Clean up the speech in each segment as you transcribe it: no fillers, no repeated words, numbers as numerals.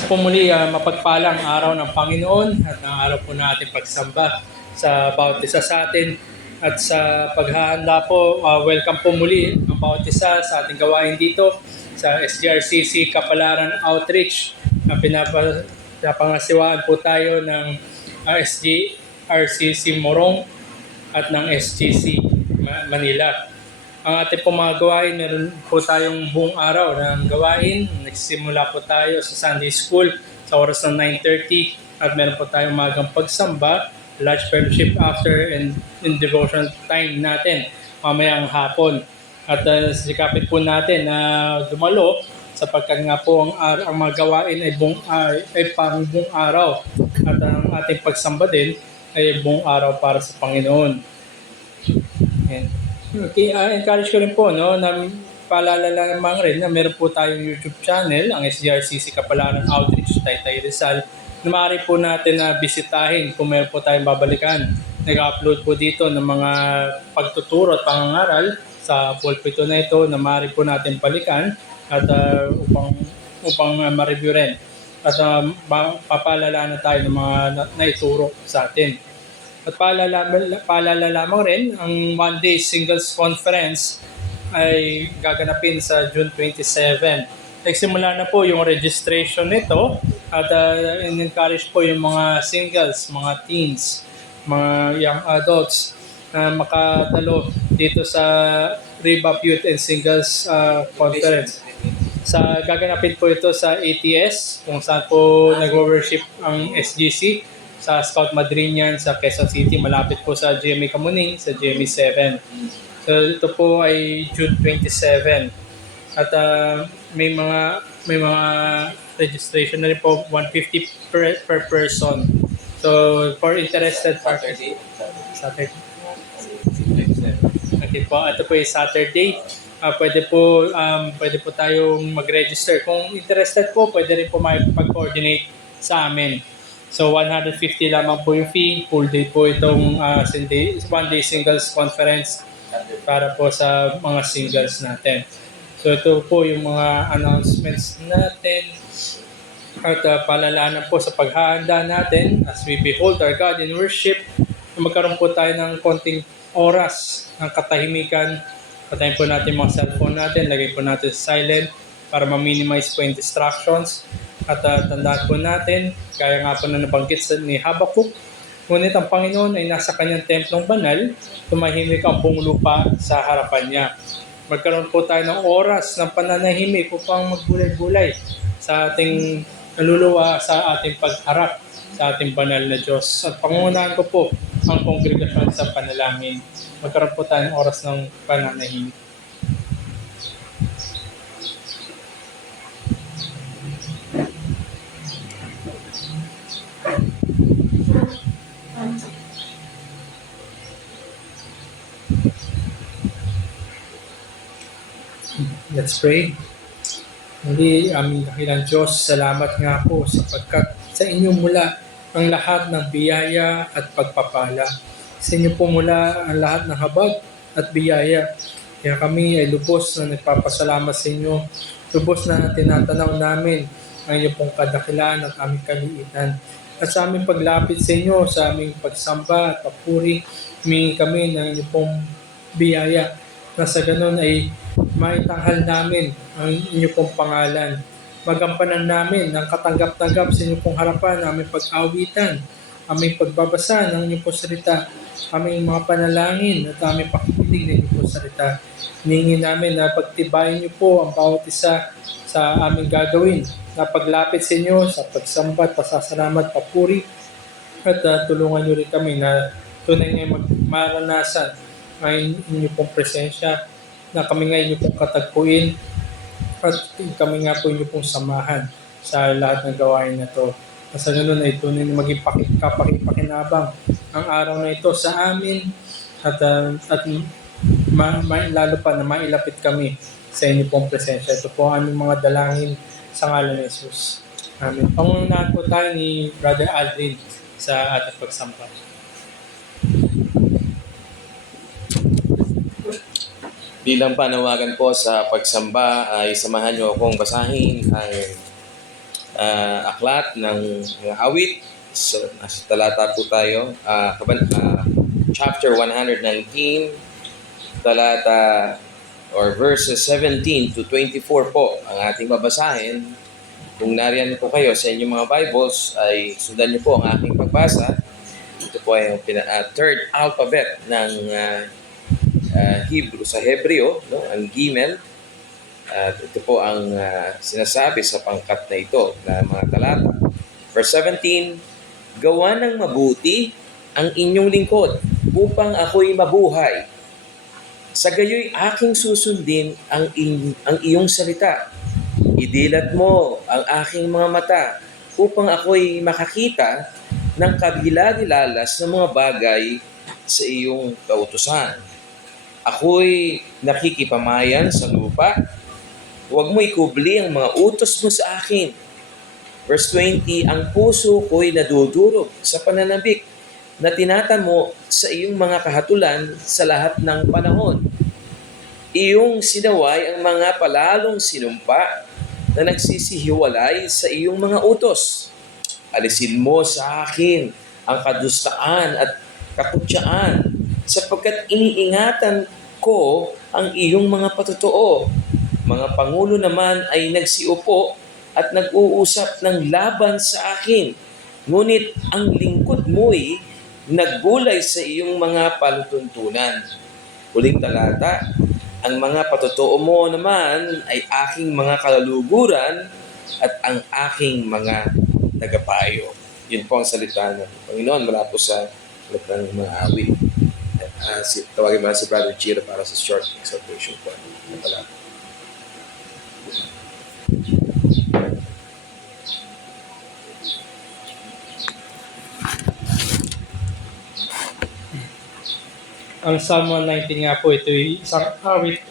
Sa pumuli, mapagpalang araw ng Panginoon at ang araw po natin pagsamba sa bawat isa sa atin. At sa paghahanda po, welcome po muli ang bawat isa sa ating gawain dito sa SGRCC Kapalaran Outreach. Pinapangasiwaan po tayo ng SGRCC Morong at ng SGC Manila. Ang ating pong mga gawain, meron po tayong buong araw ng gawain. Nagsimula po tayo sa Sunday School sa oras ng 9:30 at meron po tayong magang pagsamba, large fellowship after and in devotion time natin mamayang hapon. At sikapin po natin na dumalo sapagkat nga po ang mga gawain ay pang buong araw at ang ating pagsamba din ay buong araw para sa Panginoon. Okay, encourage ko rin po na paalala lamang rin na meron po tayong YouTube channel, ang SGRCC Kapalaran Outreach Taytay Rizal, na maaari po natin na bisitahin kung meron po tayong babalikan. Nag-upload po dito ng mga pagtuturo at pangangaral sa pulpito na ito na maaari po natin balikan at upang ma-review rin. At papaalala na tayo ng mga naituro sa atin. At paalala lamang rin, ang One Day Singles Conference ay gaganapin sa June 27. Nagsimula na po yung registration nito at encourage po yung mga singles, mga teens, mga young adults na makadalo dito sa Rebap Youth and Singles Conference. Gaganapin po ito sa ATS kung saan po nag-worship ang SGC. Sa Scout Madrinian sa Quezon City, malapit po sa GMA Kamuning, sa GMA 7. So ito po ay June 27. At may mga registration na rin po, 150 per person. So for interested parties, Saturday. Okay po, ito po ay Saturday. Pwede po tayong mag-register. Kung interested po, pwede rin po mag-coordinate sa amin. So 150 lamang po yung fee. Full day po itong One Day Singles Conference para po sa mga singles natin. So ito po yung mga announcements natin. At paalalahanan po sa paghahanda natin as we behold our God in worship. Magkaroon po tayo ng konting oras ng katahimikan. Patayin po natin mga cellphone natin. Lagay po natin silent para ma-minimize po yung distractions. At tandaan po natin, kaya nga po na nabanggit ni Habakkuk, ngunit ang Panginoon ay nasa kanyang templong banal, tumahimik ang buong lupa sa harapan niya. Magkaroon po tayo ng oras ng pananahimik upang magbulay-bulay sa ating kaluluwa, sa ating pagharap sa ating banal na Diyos. At pangungunahan ko po ang kongregasyon sa panalangin. Magkaroon po tayo ng oras ng pananahimik. Let's pray. Muli, aming dakilang Diyos, salamat nga po sapagkat sa inyo mula ang lahat ng biyaya at pagpapala. Sa inyo po mula ang lahat ng habag at biyaya. Kaya kami ay lubos na nagpapasalamat sa inyo. Lubos na tinatanaw namin ang inyo pong kadakilaan at aming kaliitan. At sa aming paglapit sa inyo, sa aming pagsamba at papuri, humingi kami ng inyo pong biyaya. Na sa ganun ay maitanghal namin ang inyo pong pangalan. Magampanan namin ng katanggap-tanggap sa inyo pong harapan, aming pag-awitan, aming pagbabasa ng inyong pong salita, aming mga panalangin at aming pakikinig ng inyong pong salita. Hingin namin na pagtibayin niyo po ang bawat isa sa aming gagawin, na paglapit sa inyo, sa pagsambat, pasasalamat, papuri, at tulungan niyo rin kami na tunay ngayon maranasan ang inyong pong presensya, na kami nga inyong pong katagpuin at kami nga po inyong pong samahan sa lahat ng gawain na ito. Sa ganun ay tunay na maging kapakipakinabang ang araw na ito sa amin at lalo pa na mailapit kami sa inyong pong presensya. Ito po ang aming mga dalangin sa ngalan ni Jesus. Amen. Pangunahan po tayo ni Brother Aldrin sa ating pagsampa. Bilang panawagan po sa pagsamba ay samahan niyo akong basahin ang aklat ng mga awit. So, nasa talata po tayo. Chapter 119, talata or verses 17 to 24 po ang ating babasahin. Kung nariyan po kayo sa inyong mga Bibles, ay sundan niyo po ang aking pagbasa. Ito po ay ang third alphabet ng Hebrew, sa Hebreo, no? Ang Gimel. At ito po ang sinasabi sa pangkat na ito na mga talata. Verse 17, gawa ng mabuti ang inyong lingkod upang ako'y mabuhay. Sa gayo'y aking susundin ang iyong salita. Idilat mo ang aking mga mata upang ako'y makakita ng kabilagilalas ng mga bagay sa iyong kautusan. Ako'y nakikipamayan sa lupa. Huwag mo ikubli ang mga utos mo sa akin. Verse 20, ang puso ko'y nadudurog sa pananabik na tinatamo sa iyong mga kahatulan sa lahat ng panahon. Iyong sinaway ang mga palalong sinumpa na nagsisihiwalay sa iyong mga utos. Alisin mo sa akin ang kadustaan at kakutsaan sapagkat iniingatan ko ang iyong mga patotoo. Mga pangulo naman ay nagsiupo at nag-uusap ng laban sa akin. Ngunit ang lingkod mo'y nagbulay sa iyong mga palutuntunan. Huling talata, ang mga patotoo mo naman ay aking mga kalaluguran at ang aking mga tagapayo. Yun po ang salita ng Panginoon mula po sa salita ng mga awit. Tawagin mo na si Brother Chiro para sa short exhortation po ng talata. Ang Psalm 119 nga po, ito ay isang awit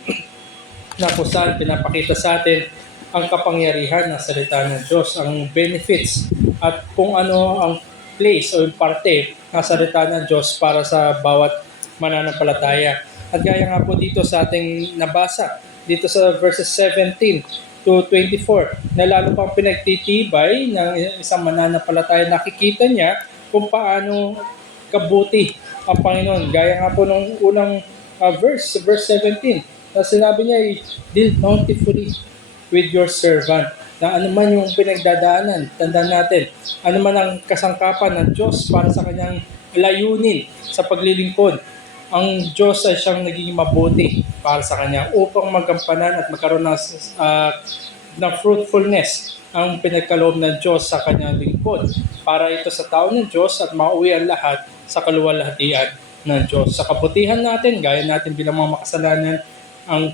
na kung saan pinapakita sa atin ang kapangyarihan ng salita ng Diyos, ang benefits at kung ano ang place o yung parte ng salita ng Diyos para sa bawat mananampalataya. At gaya nga po dito sa ating nabasa, dito sa verses 17 to 24, na lalo pang pinagtitibay ng isang mananampalataya, nakikita niya kung paano kabuti ang Panginoon. Gaya nga po nung unang verse 17, na sinabi niya, deal bountifully with your servant. Na ano man yung pinagdadaanan, tandaan natin, ano man ang kasangkapan ng Diyos para sa kanyang layunin sa paglilingkod, ang Diyos ay siyang naging mabuti para sa kanya upang magampanan at magkaroon ng fruitfulness ang pinagkaloob ng Diyos sa kanyang lingkod para ito sa tao ng Diyos at mauwi ang lahat sa kaluwalhatian ng Diyos. Sa kabutihan natin, gaya natin bilang mga makasalanan, ang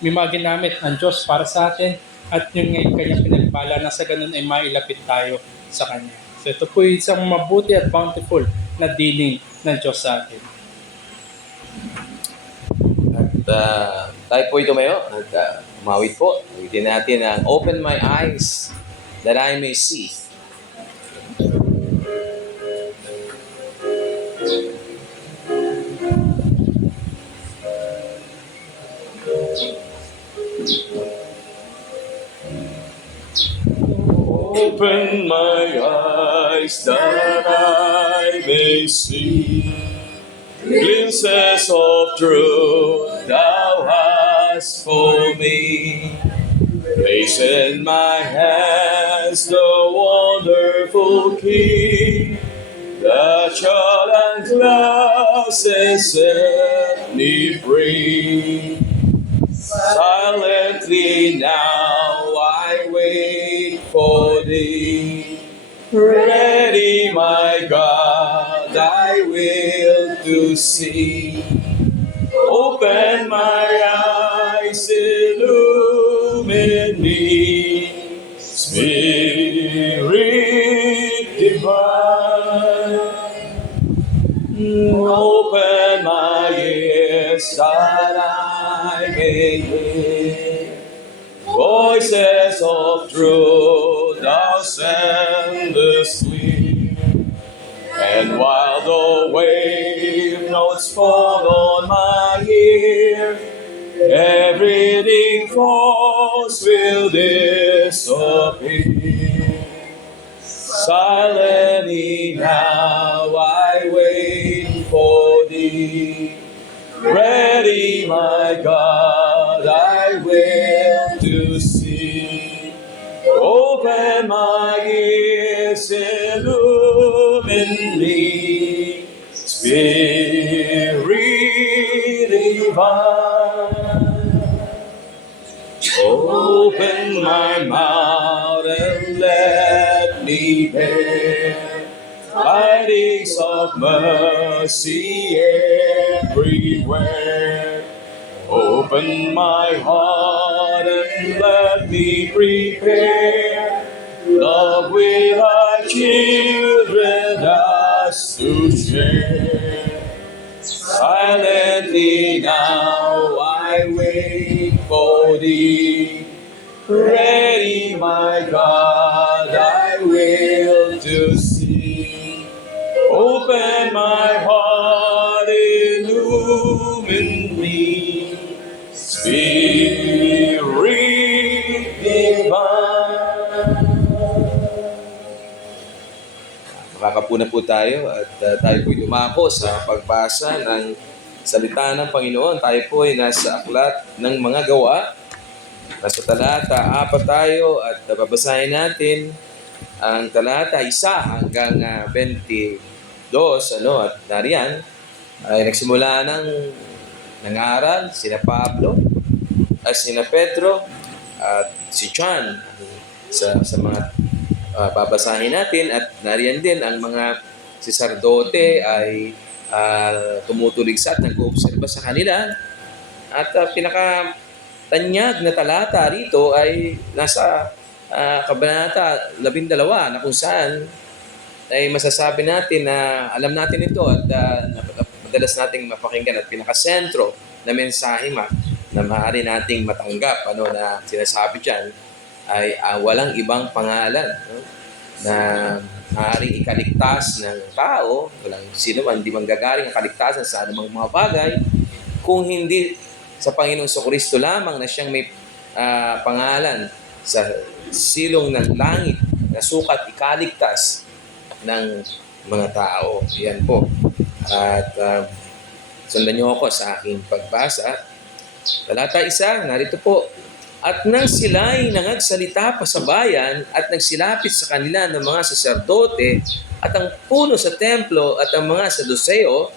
mimagin namin ang Diyos para sa atin at yung ngayon kanyang pinagpala na sa ganun ay mailapit tayo sa Kanya. So ito po isang mabuti at bountiful na dealing ng Diyos sa atin. At tayo po tumayo at umawit po. Awitin natin ang Open My Eyes That I May See. Open my eyes that I may see glimpses of truth thou hast for me. Place in my hands the wonderful key that shall and glasses set me free. Silently now I wait for thee. Ready, my God, thy will to see. Open my eyes, illumine me. Spirit divine, open my ears that I may hear voices of truth thou sendest sweet. And while the wave notes fall on my ear, everything false will disappear. Silently now I wait for thee. Ready, my God, I will to see. Open my ears, illumine me. Spirit divine, open my mouth and let me bear tidings of mercy everywhere. Open my heart and let me prepare love with our children us to share. Silently now I wait for thee. Ready, my God, I will to see. Open my heart, illumine me. Spirit divine. Makakapuna po tayo at tayo po'y dumako sa pagbasa ng salita ng Panginoon. Tayo po ay nasa aklat ng mga gawa. Nasa talata 4 tayo at babasahin natin ang talata 1 hanggang 22. At nariyan ay nagsimula ng nangaral sina Pablo at sina Pedro at si John sa mga babasahin natin. At nariyan din ang mga saserdote ay tumutuligsa at nag-oobserba sa kanila. At pinakatanyag na talata rito ay nasa kabanata 12 na kung saan ay masasabi natin na alam natin ito at madalas nating mapakinggan at pinakasentro na mensahe na maaari nating matanggap na sinasabi dyan ay walang ibang pangalan na maaaring ikaligtas ng tao. Walang sino man, di manggagaling ang kaligtasan sa anumang mga bagay kung hindi sa Panginoong Kristo lamang na siyang may pangalan sa silong ng langit na sukat ikaligtas ng mga tao. Yan po. At sundan niyo ako sa aking pagbasa. Talata 1, narito po. At nang sila'y nangagsalita pa sa bayan at nagsilapit sa kanila ng mga saserdote at ang puno sa templo at ang mga Saduseo,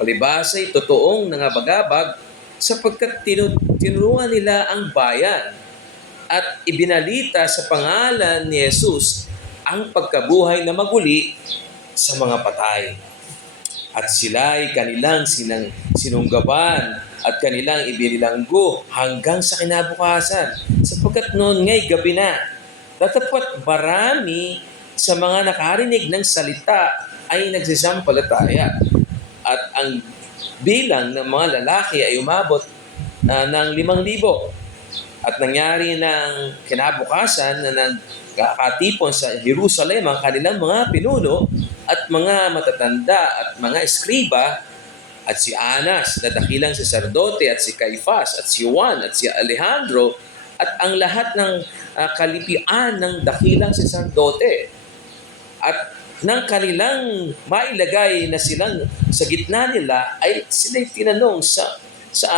palibasa'y totoong nangabagabag sapagkat tinuruan nila ang bayan at ibinalita sa pangalan ni Jesus ang pagkabuhay na maguli sa mga patay. At sila'y kanilang sinunggaban at kanilang ibinilanggo hanggang sa kinabukasan, sapagkat noon nga'y gabi na. Datapwat marami sa mga nakarinig ng salita ay nagsisampalataya. At ang bilang ng mga lalaki ay umabot ng 5,000. At nangyari ng kinabukasan na nagkakatipon sa Jerusalem ang kanilang mga pinuno at mga matatanda at mga eskriba at si Anas na dakilang saserdote at si Caifás at si Juan at si Alejandro at ang lahat ng kalipian ng dakilang saserdote. At nang kanilang mailagay na silang sa gitna nila ay sila'y tinanong sa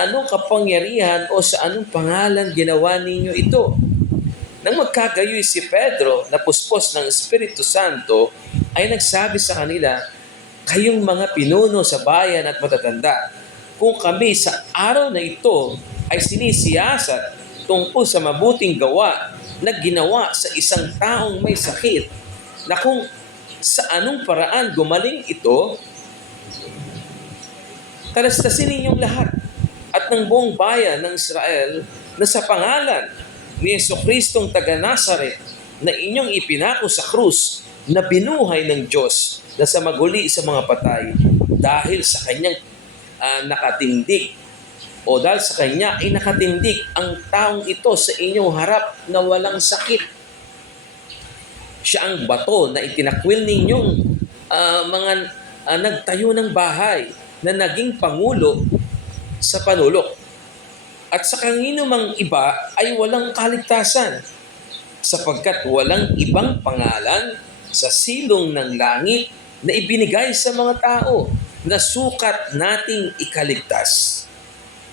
anong kapangyarihan o sa anong pangalan ginawa ninyo ito. Nang magkagayoy si Pedro na puspos ng Espiritu Santo ay nagsabi sa kanila, kayong mga pinuno sa bayan at matatanda, kung kami sa araw na ito ay sinisiyasat tungkol sa mabuting gawa na ginawa sa isang taong may sakit, na kung sa anong paraan gumaling ito, talastasin ninyong lahat at ng buong bayan ng Israel na sa pangalan ni Jesucristong taga Nazaret na inyong ipinako sa krus na binuhay ng Diyos na sa maguli sa mga patay dahil sa kanyang nakatindig o dahil sa kanya ay nakatindig ang taong ito sa inyong harap na walang sakit. Siya ang bato na itinakwil ninyong mga nagtayo ng bahay na naging pangulo sa panulok. At sa kaninumang iba ay walang kaligtasan sapagkat walang ibang pangalan sa silong ng langit na ibinigay sa mga tao na sukat nating ikaligtas.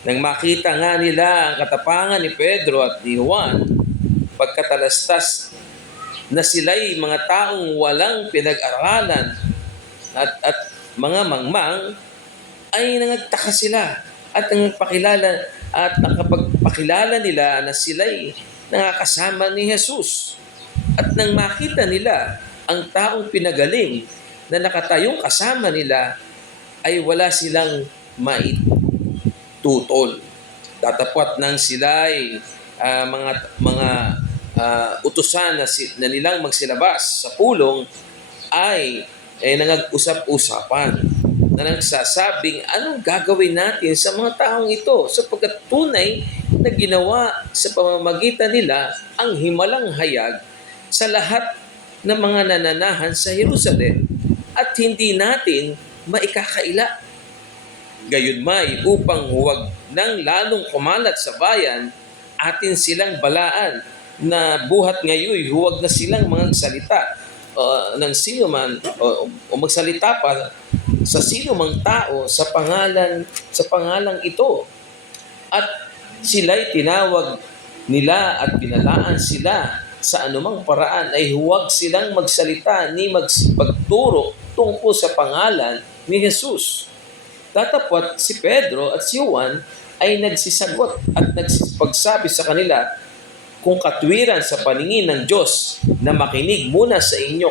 Nang makita nga nila ang katapangan ni Pedro at ni Juan, pagkatalastas na sila'y mga taong walang pinag-aralan at mga mangmang, ay nangagtaka sila at nakapagpakilala nila na sila'y nakakasama ni Jesus. At nang makita nila ang taong pinagaling na nakatayong kasama nila, ay wala silang maitutol. Datapwat nang sila'y utusan na nilang magsilabas sa pulong, ay nangag-usap-usapan na nagsasabing anong gagawin natin sa mga taong ito, sapagkat tunay na ginawa sa pamamagitan nila ang himalang hayag sa lahat ng mga nananahan sa Jerusalem at hindi natin maikakaila. Gayunmay, upang huwag nang lalong kumalat sa bayan, atin silang balaan na buhat ngayon huwag na silang mga salita ng sino man o magsalita pa sa sino mang tao sa pangalang ito. At sila'y tinawag nila at pinalaan sila sa anumang paraan ay huwag silang magsalita ni magpagturo tungkol sa pangalan ni Jesus. Datapwat si Pedro at si Juan ay nagsisagot at nagsipagsabi sa kanila, kung katwiran sa paningin ng Diyos na makinig muna sa inyo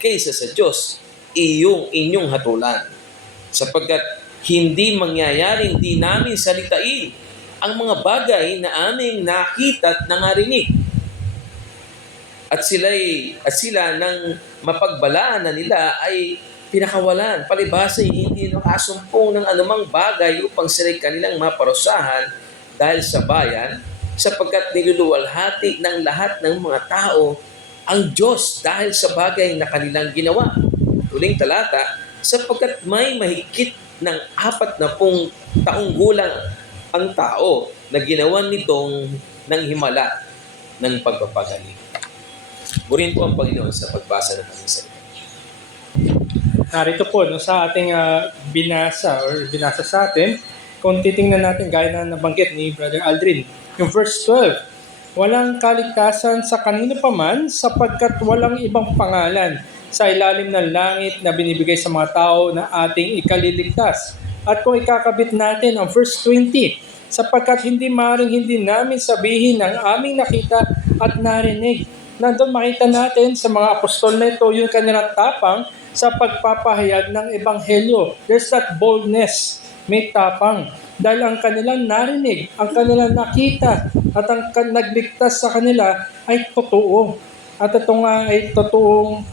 kaysa sa Diyos, inyong hatulan. Sapagkat hindi mangyayaring di namin salitain ang mga bagay na aming nakita at nangarinig. At sila nang mapagbalaan na nila ay pinakawalan. Palibhasa hindi nakasumpong ng anumang bagay upang sila'y kanilang maparusahan dahil sa bayan, sapagkat niluluwalhati ng lahat ng mga tao ang Diyos dahil sa bagay na kanilang ginawa. Huling talata, sapagkat may mahigit ng 40 taong gulang ang tao na ginawa nitong ng himala ng pagpapagaling. Purihin po ang Panginoon sa pagbasa ng kanyang salita. Narito po sa ating binasa sa atin, kung titingnan natin gaya na nabanggit ni Brother Aldrin, yung verse 12, walang kaligtasan sa kanino paman sapagkat walang ibang pangalan sa ilalim ng langit na binibigay sa mga tao na ating ikaliligtas. At kung ikakabit natin ang verse 20, sapagkat hindi maaaring hindi namin sabihin ng aming nakita at narinig. Nandun makita natin sa mga apostol na ito yung kanilang tapang sa pagpapahayag ng ebanghelyo. There's that boldness, may tapang. Dahil ang kanilang narinig, ang kanilang nakita, at ang nagligtas sa kanila ay totoo. At ito nga ay totoong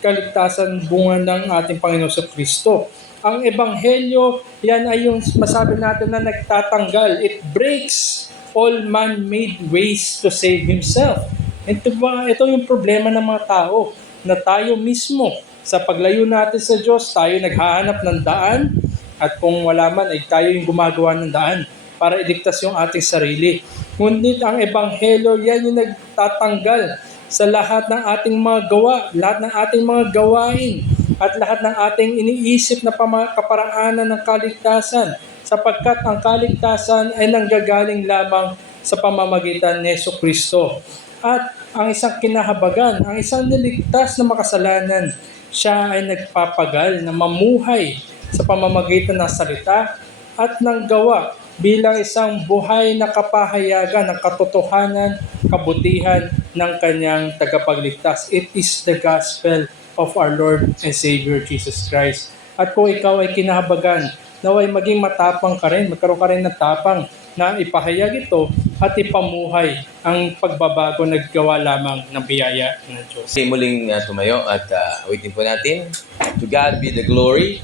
kaligtasan bunga ng ating Panginoon sa Kristo. Ang ebanghelyo, yan ay yung masabi natin na nagtatanggal. It breaks all man-made ways to save himself. Ito yung problema ng mga tao, na tayo mismo, sa paglayo natin sa Diyos, tayo naghahanap ng daan, at kung wala man ay tayo yung gumagawa ng daan para iligtas yung ating sarili. Ngunit ang ebanghelyo, yan yung nagtatanggal sa lahat ng ating mga gawa, lahat ng ating mga gawain, at lahat ng ating iniisip na kaparaanan ng kaligtasan, sapagkat ang kaligtasan ay nanggagaling lamang sa pamamagitan ni Jesucristo. At ang isang kinahabagan, ang isang niligtas na makasalanan, siya ay nagpapagal na mamuhay sa pamamagitan ng salita at ng gawa bilang isang buhay na kapahayagan ng katotohanan, kabutihan ng kanyang tagapagligtas. It is the gospel of our Lord and Savior Jesus Christ. At kung ikaw ay kinahabagan, naway maging matapang ka rin, magkaroon ka rin ng tapang na ipahayag ito at ipamuhay ang pagbabago na gawa lamang ng biyaya ng Diyos. Muling tumayo at awitin po natin. To God be the glory.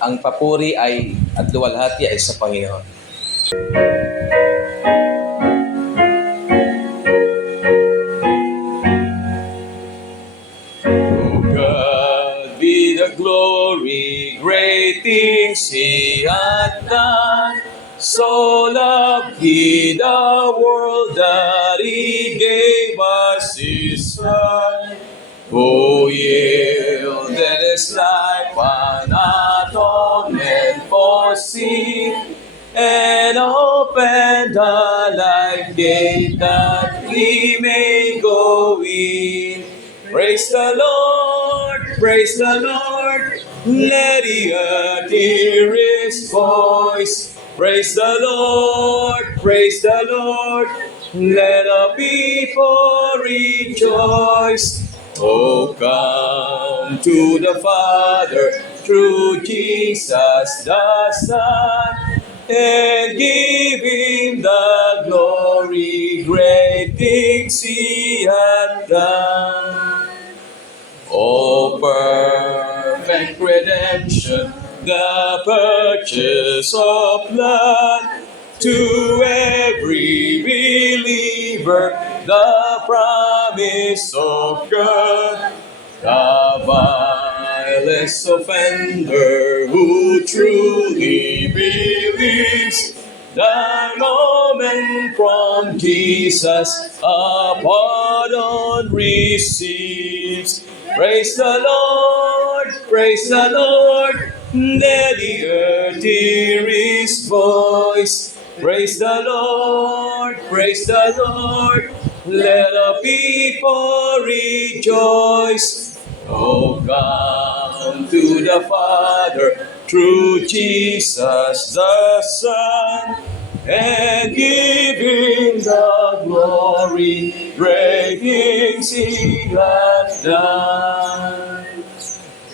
Ang papuri ay at luwalhati ay sa Panginoon. Glory, great things He hath done. So loved He the world that He gave us spotless life, an atonement for sin, and open the life gate that we may go in. Praise the Lord, praise the Lord, let the earth hear His voice. Praise the Lord, praise the Lord, let the people rejoice. Oh, come to the Father through Jesus the Son, and give Him the glory, great things He hath done. Oh, perfect redemption, the purchase of blood, to every believer, the promise of God. The vilest offender who truly believes, the moment from Jesus a pardon receives. Praise the Lord, praise the Lord, let the earth hear His voice. Praise the Lord, praise the Lord, let the people rejoice. Oh, come to the Father through Jesus the Son, and give Him the glory, great things He hath done.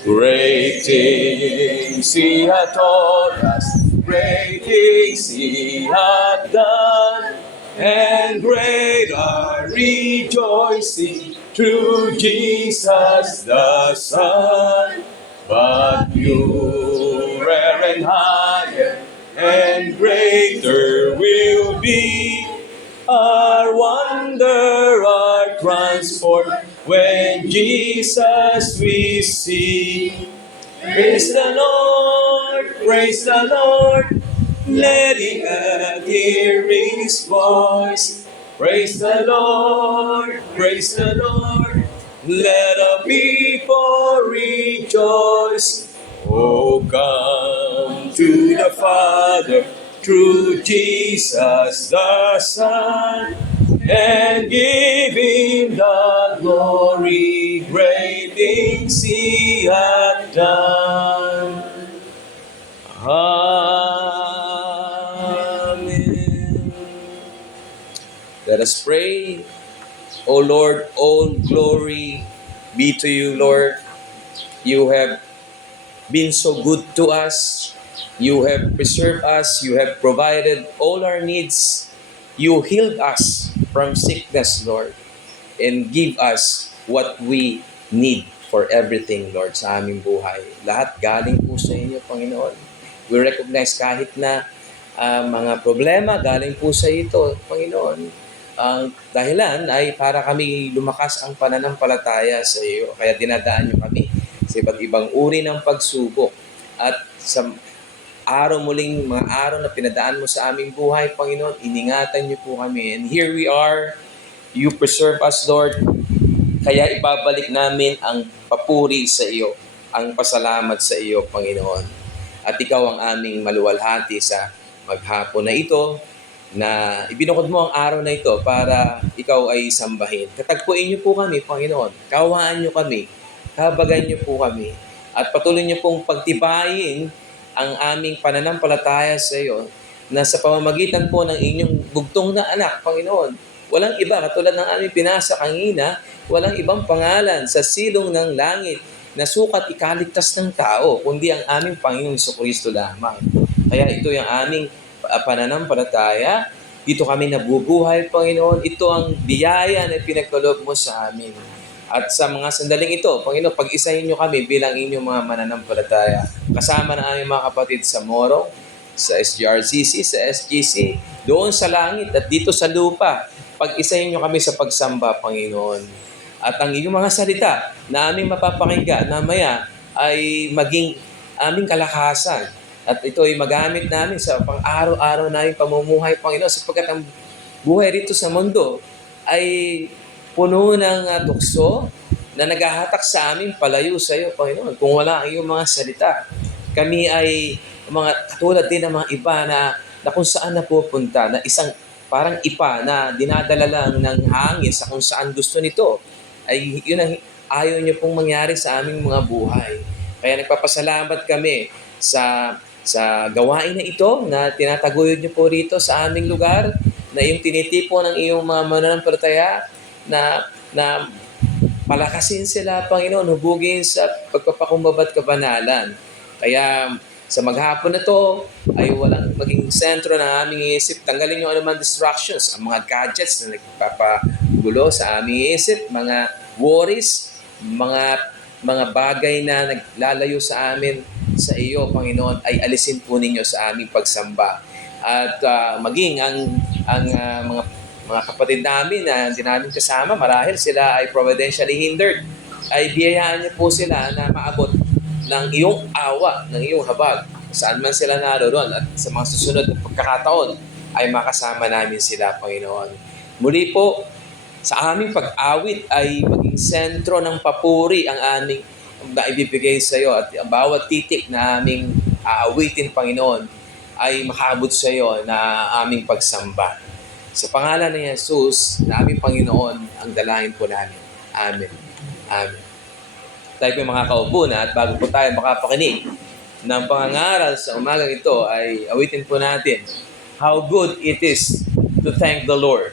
Great things He hath taught us, great things He hath done, and great our rejoicing through Jesus the Son. But purer and higher and greater will be our wonder, our transport, when Jesus we see. Praise the Lord, praise the Lord, let the earth hear His voice. Praise the Lord, praise the Lord, let the people rejoice. Oh, come to the Father through Jesus the Son, and give Him the glory, great things He hath done. Amen. Let us pray. O Lord, all glory be to you, Lord. You have been so good to us. You have preserved us. You have provided all our needs. You healed us from sickness, Lord, and give us what we need for everything, Lord, sa aming buhay. Lahat galing po sa inyo, Panginoon. We recognize kahit na mga problema galing po sa ito, Panginoon. Ang dahilan ay para kami lumakas ang pananampalataya sa iyo. Kaya dinadaan niyo kami sa iba't ibang uri ng pagsubok. At sa mga araw na pinadaan mo sa aming buhay, Panginoon, iningatan niyo po kami. And here we are. You preserve us, Lord. Kaya ibabalik namin ang papuri sa iyo, ang pasalamat sa iyo, Panginoon. At ikaw ang aming maluwalhati sa maghapon na ito, na ibinukod mo ang araw na ito para ikaw ay sambahin. Katagpuin niyo po kami, Panginoon. Kawaan niyo kami. Habagan niyo po kami. At patuloy niyo pong pagtibayin ang aming pananampalataya sa iyo, na sa pamamagitan po ng inyong bugtong na anak, Panginoon. Walang iba, katulad ng aming pinasa kanina, walang ibang pangalan sa silong ng langit na sukat ikaligtas ng tao, kundi ang aming Panginoong Jesucristo lamang. Kaya ito yung aming pananampalataya. Dito kami nabubuhay, Panginoon. Ito ang biyaya na pinagkaloob mo sa amin. At sa mga sandaling ito, Panginoon, pag-isahin niyo kami bilang inyong mga mananampalataya. Kasama na aming mga kapatid sa Morong, sa SGRCC, sa SGC, doon sa langit at dito sa lupa. Pag-isahin niyo kami sa pagsamba, Panginoon. At ang inyong mga salita na aming mapapakinggan na maya ay maging aming kalakasan. At ito ay magamit namin sa pang-araw-araw na pamumuhay, Panginoon, sapagkat ang buhay rito sa mundo ay puno ng tukso na naghahatak sa amin palayo sa iyo, Panginoon. Kung wala ang iyong mga salita, kami ay mga katulad din ng mga iba na kung saan napupunta, na isang parang ipa na dinadala lang ng hangin sa kung saan gusto nito. Ay yun ang ayaw niyo pong mangyari sa aming mga buhay. Kaya nagpapasalamat kami sa gawain na ito na tinataguyod niyo po rito sa aming lugar, na yung tinitipo ng iyong mga mananampalataya na palakasin sila, Panginoon, hubugin sa pagpapakumbaba at kabanalan. Kaya sa maghapon na to ay walang maging sentro ng aming isip. Tanggalin yung anumang distractions, ang mga gadgets na nagpapagulo sa aming isip, mga worries, mga bagay na naglalayo sa amin sa iyo, Panginoon, ay alisin po ninyo sa aming pagsamba. At maging ang mga kapatid namin na hindi namin kasama, marahil sila ay providentially hindered, ay biyayaan niyo po sila na maabot ng iyong awa, ng iyong habag, saan man sila naroon, at sa mga susunod na pagkakataon ay makasama namin sila, Panginoon. Muli po, sa aming pag-awit ay maging sentro ng papuri ang aming na ibibigay sa iyo, at ang bawat titik na aming aawitin, Panginoon, ay makaabot sa iyo na aming pagsamba. Sa pangalan ni Jesus, na aming Panginoon, ang dalangin po namin. Amen. Amen. Tayo po makakaupo na, at bago po tayo makapakinig ng pangangaral sa umagang ito, ay awitin po natin, how good it is to thank the Lord.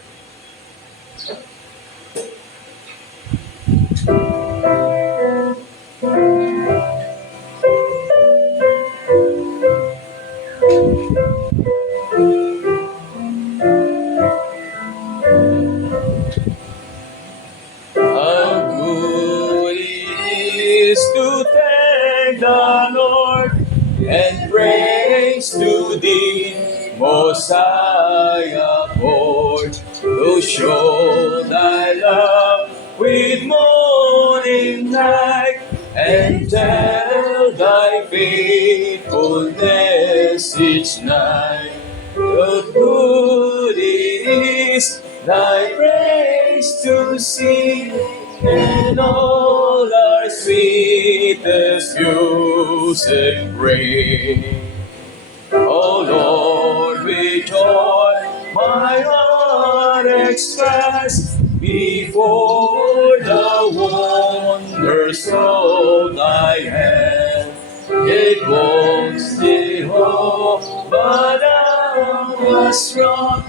To thank the Lord and praise to thee, Messiah born, to show thy love with morning light, and tell thy faithfulness each night. The good it is thy praise to sing, and all our sweetest music bring. O Lord, with joy my heart express before the wonders of thy hand. It was Jehovah thou wast strong,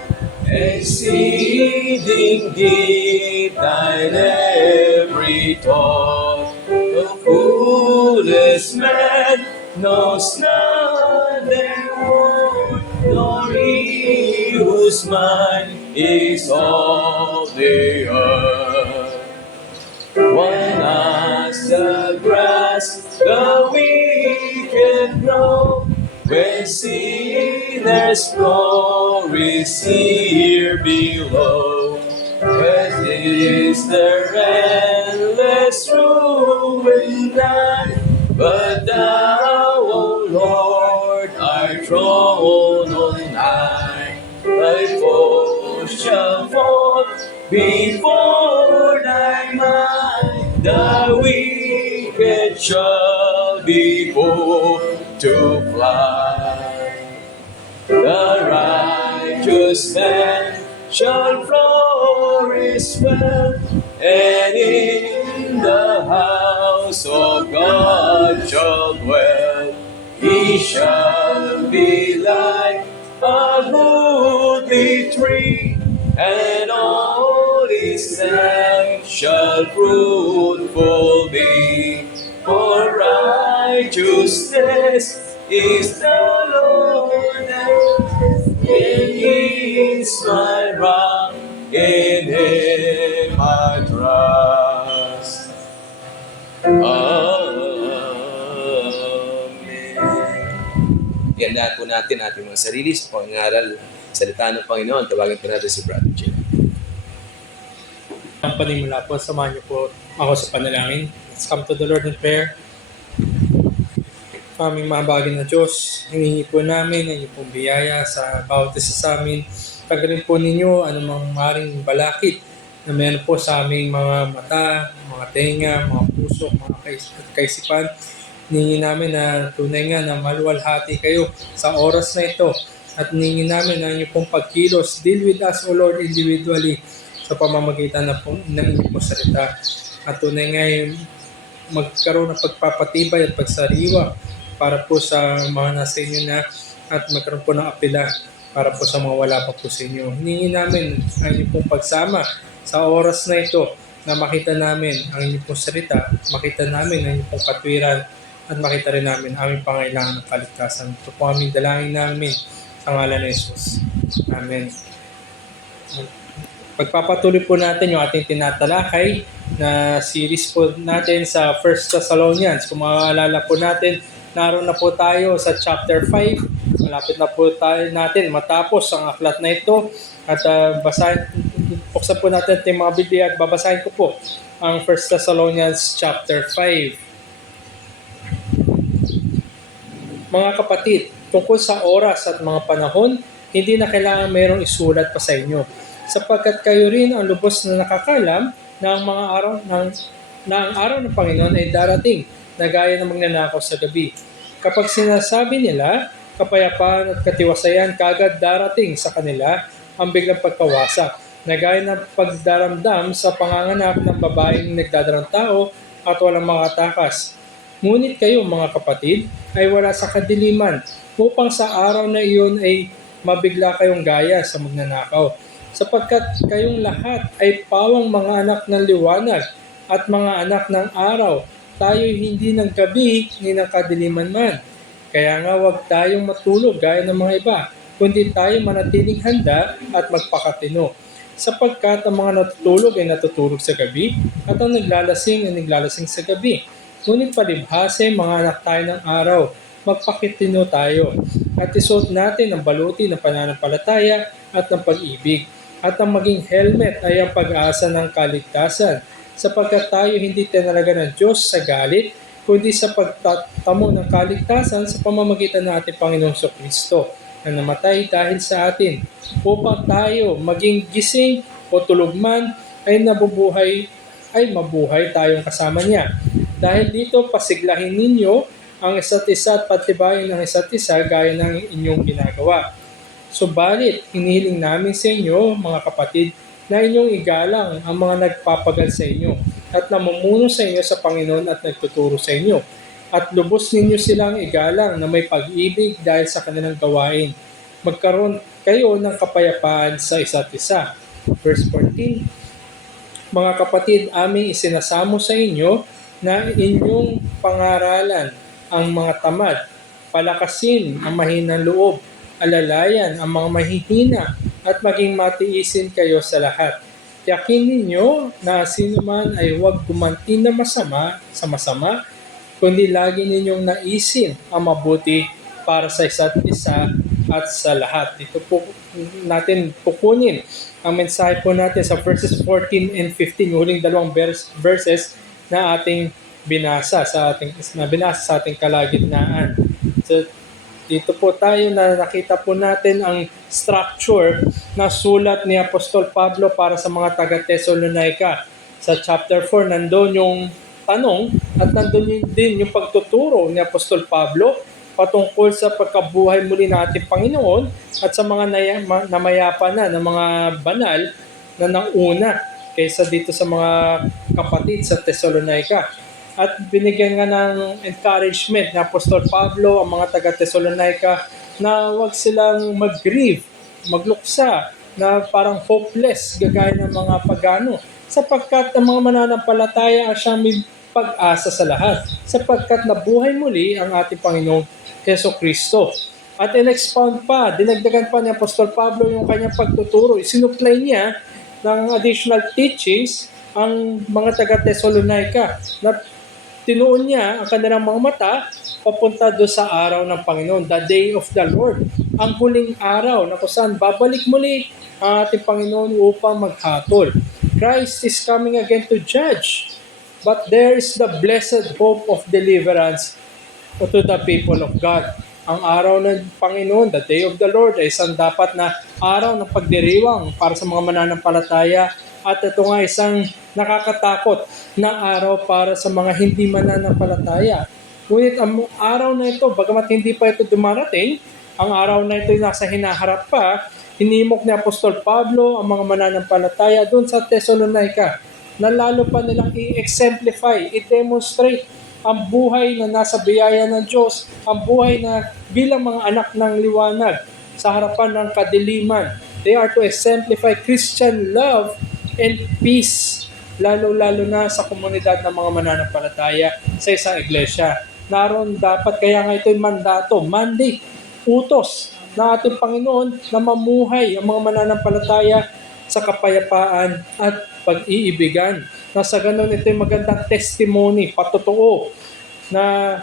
exceeding deep thine every thought. The foolish man knows not their worth, nor he whose mind is of the earth. When as the grass the wicked grow, when sinners glories here below, when is their endless ruin done? But thou, O Lord, art throned on high. Thy foes shall fall before thy might. The wicked shall be put to flight. The righteous man shall flourish well, and in the house of God shall dwell. He shall be like a goodly tree, and all his life shall fruitful be. For righteousness is the Lord, and He is my rock, in Him I trust. Amen. Gandaan po natin ating mga sarili sa pangaral, salita ng Panginoon. Tawagin po natin si Brother Jim. Ang panimula po, samahan niyo po ako sa panalangin. Let's come to the Lord in prayer. Aming mahabagin na Diyos, hiningi po namin ang inyong pong biyaya sa bawat isa sa amin. Tagalin po ninyo anumang maring balakid na meron po sa aming mga mata, mga tenga, mga puso, mga kaisipan. Hinihingi namin na tunay nga na maluwalhati kayo sa oras na ito. At hinihingi namin na inyong pong pagkilos. Deal with us, O Lord, individually sa pamamagitan ng inyong pong salita. At tunay nga magkaroon ng pagpapatibay at pagsariwa para po sa mga nasa inyo na at magkaroon po ng apela para po sa mga wala pa po sa inyo. Hinihingi namin ang inyong pong pagsama sa oras na ito na makita namin ang inyong pong salita, makita namin ang inyong pong katwiran at makita rin namin ang aming pangailangan ng kaligtasan. Ito po aming dalangin namin sa ngalan ni Jesus. Amen. Pagpapatuloy po natin yung ating tinatalakay na series po natin sa 1 Thessalonians. Kung maaalala po natin, naroon na po tayo sa chapter 5. Malapit na po tayo natin matapos ang aklat na ito. At buksan po natin yung mga Biblia at babasahin ko po ang 1 Thessalonians chapter 5. Mga kapatid, tungkol sa oras at mga panahon, hindi na kailangan mayroong isulat pa sa inyo, sapagkat kayo rin ang lubos na nakakalam na ang araw ng Panginoon ay darating na gaya ng magnanakaw sa gabi. Kapag sinasabi nila, kapayapaan at katiwasayan kagad darating sa kanila ang biglang pagkawasak, na gaya ng pagdaramdam sa panganganak ng babaeng nagdadarang tao at walang makatakas. Ngunit kayo mga kapatid ay wala sa kadiliman upang sa araw na iyon ay mabigla kayong gaya sa magnanakaw. Sapagkat kayong lahat ay pawang mga anak ng liwanag at mga anak ng araw. Tayo'y hindi ng gabi ni ng kadiliman man. Kaya nga huwag tayong matulog gaya ng mga iba, kundi tayo manatiling handa at magpakatino. Sapagkat ang mga natutulog ay natutulog sa gabi at ang naglalasing ay naglalasing sa gabi. Ngunit palibhasa mga anak tayo ng araw, magpakitino tayo at isuot natin ang baluti ng pananampalataya at ng pag-ibig. At ang maging helmet ay ang pag-asa ng kaligtasan, sapagkat tayo hindi tinalaga ng Diyos sa galit, kundi sa pagtatamo ng kaligtasan sa pamamagitan ng ating Panginoong Kristo na namatay dahil sa atin, upang tayo maging gising o tulog man ay mabuhay tayong kasama niya. Dahil dito pasiglahin ninyo ang isa't isa at patibayin ang isa't isa gaya ng inyong ginagawa. Subalit, hinihiling namin sa inyo, mga kapatid, na inyong igalang ang mga nagpapagal sa inyo at namumuno sa inyo sa Panginoon at nagtuturo sa inyo. At lubos ninyo silang igalang na may pag-ibig dahil sa kanilang gawain. Magkaroon kayo ng kapayapaan sa isa't isa. Verse 14, mga kapatid, aming isinasamo sa inyo na inyong pangaralan ang mga tamad, palakasin ang mahinang loob, alalayan ang mga mahihina at maging matiisin kayo sa lahat. Tiyakin ninyo na sino man ay huwag gumanti na masama sa masama, kundi lagi ninyong naisin ang mabuti para sa isa't isa at sa lahat. Dito po natin pukunin ang mensahe po natin sa verses 14 and 15, yung huling dalawang verses na ating binasa sa ating kalagitnaan. So, dito po tayo na nakita po natin ang structure na sulat ni Apostol Pablo para sa mga taga-Thessalonica. Sa chapter 4, nandun yung tanong at nandun din yung pagtuturo ni Apostol Pablo patungkol sa pagkabuhay muli ng ating Panginoon at sa mga namayapa na ng mga banal na nauna kaysa dito sa mga kapatid sa Thessalonica. At binigyan nga ng encouragement ni Apostol Pablo ang mga taga-Thessalonica na huwag silang mag-grieve, magluksa, na parang hopeless, gagaya ng mga pagano. Sapagkat ang mga mananampalataya ay siyang may pag-asa sa lahat. Sapagkat nabuhay muli ang ating Panginoong Jesucristo. At in-expound pa, dinagdagan pa ni Apostol Pablo yung kanyang pagtuturo. Isinupply niya ng additional teachings ang mga taga-Thessalonica na tinuon niya ang kanilang mga mata papunta doon sa araw ng Panginoon, the day of the Lord. Ang huling araw na kung saan babalik muli ang ating Panginoon upang maghatol. Christ is coming again to judge. But there is the blessed hope of deliverance to the people of God. Ang araw ng Panginoon, the day of the Lord, ay isang dapat na araw ng pagdiriwang para sa mga mananampalataya At ito nga isang nakakatakot na araw para sa mga hindi mananampalataya. Ngunit ang araw na ito, bagamat hindi pa ito dumarating, ang araw na ito ay nasa hinaharap pa, hinimok ni Apostol Pablo ang mga mananampalataya doon sa Thessalonica na lalo pa nilang i-exemplify, i-demonstrate ang buhay na nasa biyaya ng Diyos, ang buhay na bilang mga anak ng liwanag sa harapan ng kadiliman. They are to exemplify Christian love and peace, lalo-lalo na sa komunidad ng mga mananampalataya sa isang iglesia. Naroon dapat, kaya nga ito'y mandato, mandate, utos na ating Panginoon na mamuhay ang mga mananampalataya sa kapayapaan at pag-iibigan. Na sa ganun ito'y magandang testimony, patotoo na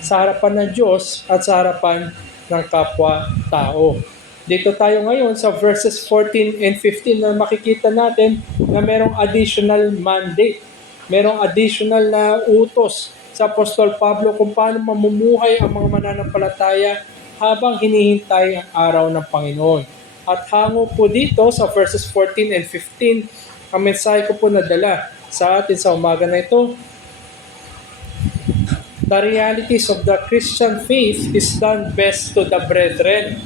sa harapan ng Diyos at sa harapan ng kapwa-tao. Dito tayo ngayon sa verses 14 and 15 na makikita natin na merong additional mandate, merong additional na utos sa Apostol Pablo kung paano mamumuhay ang mga mananampalataya habang hinihintay ang araw ng Panginoon. At hango po dito sa verses 14 and 15, ang mensahe ko po nadala sa atin sa umaga na ito. The realities of the Christian faith is done best to the brethren.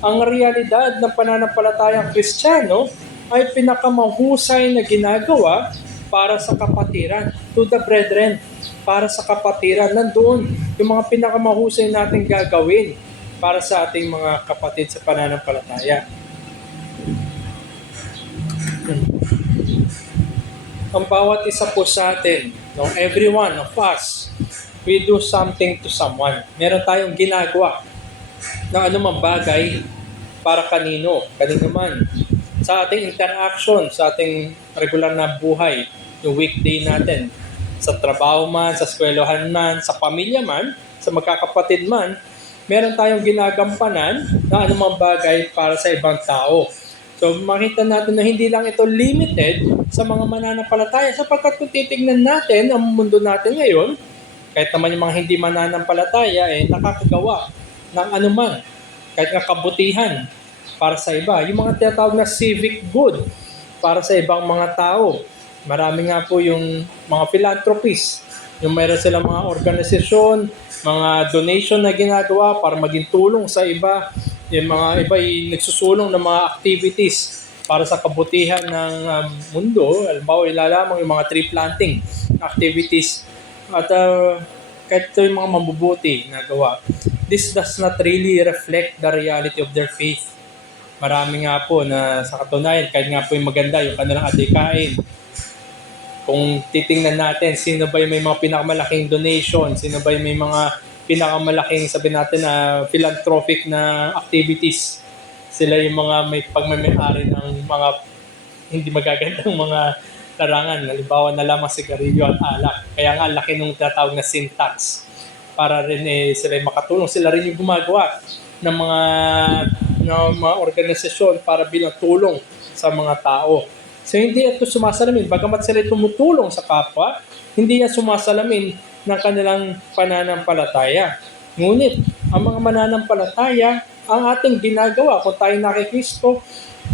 Ang realidad ng pananampalatayang Kristiyano ay pinakamahusay na ginagawa para sa kapatiran. To the brethren, para sa kapatiran. Nandoon yung mga pinakamahusay natin gagawin para sa ating mga kapatid sa pananampalataya. Ang bawat isa po sa atin, no, every one of us, we do something to someone. Meron tayong ginagawa ng anumang bagay para kanino man. Sa ating interaction, sa ating regular na buhay, yung weekday natin, sa trabaho man, sa eskwelahan man, sa pamilya man, sa magkakapatid man, meron tayong ginagampanan na anumang bagay para sa ibang tao. So makita natin na hindi lang ito limited sa mga mananampalataya sapagkat kung titignan natin ang mundo natin ngayon, kahit naman yung mga hindi mananampalataya nakakagawa ng anuman, kahit nga kabutihan para sa iba. Yung mga tinatawag na civic good para sa ibang mga tao. Marami nga po yung mga philanthropists, yung mayroon silang mga organisasyon, mga donation na ginagawa para maging tulong sa iba. Yung mga iba ay nagsusulong ng mga activities para sa kabutihan ng mundo. Halimbawa, ilalamang yung mga tree planting activities. At kahit ito yung mga mabubuti na gawa, this does not really reflect the reality of their faith. Marami nga po na sa katunayan, kahit nga po yung maganda yung kanilang adhikain. Kung titingnan natin, sino ba yung may mga pinakamalaking donation, sino ba yung may mga pinakamalaking, sabi natin, philanthropic na activities. Sila yung mga may pagmamayari ng mga hindi magagandang mga larangan. Halimbawa na lamang sigarilyo at alak. Kaya nga laki nung tatawag na sin tax. Para rin sila yung makatulong. Sila rin yung gumagawa ng mga organisasyon para bilang tulong sa mga tao. So hindi ito sumasalamin. Bagamat sila tumutulong sa kapwa, hindi yan sumasalamin ng kanilang pananampalataya. Ngunit, ang mga mananampalataya, ang ating ginagawa, kung tayo nakikristo,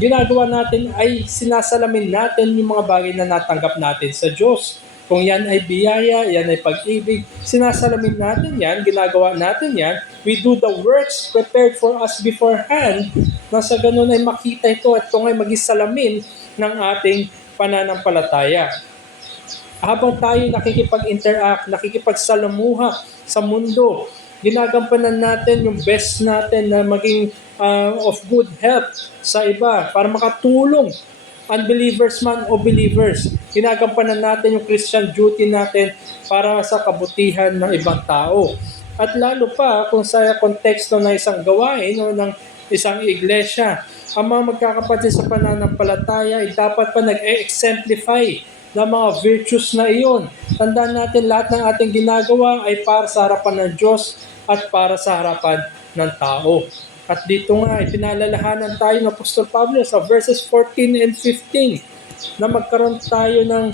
ginagawa natin ay sinasalamin natin yung mga bagay na natanggap natin sa Diyos. Kung yan ay biyaya, yan ay pag-ibig, sinasalamin natin yan, ginagawa natin yan, we do the works prepared for us beforehand, na sa ganun ay makita ito at ito ay maging salamin ng ating pananampalataya. Habang tayo nakikipag-interact, nakikipagsalamuha sa mundo, ginagampanan natin yung best natin na maging of good health sa iba para makatulong, unbelievers man o believers. Ginagampanan natin yung Christian duty natin para sa kabutihan ng ibang tao. At lalo pa kung sa konteksto ng isang gawain o ng isang iglesia, ang mga magkakapatid sa pananampalataya ay dapat pa nag-exemplify ng mga virtues na iyon. Tandaan natin lahat ng ating ginagawa ay para sa harapan ng Diyos at para sa harapan ng tao. At dito nga, pinalalahanan tayo ng Apostol Pablo sa verses 14 and 15 na magkaroon tayo ng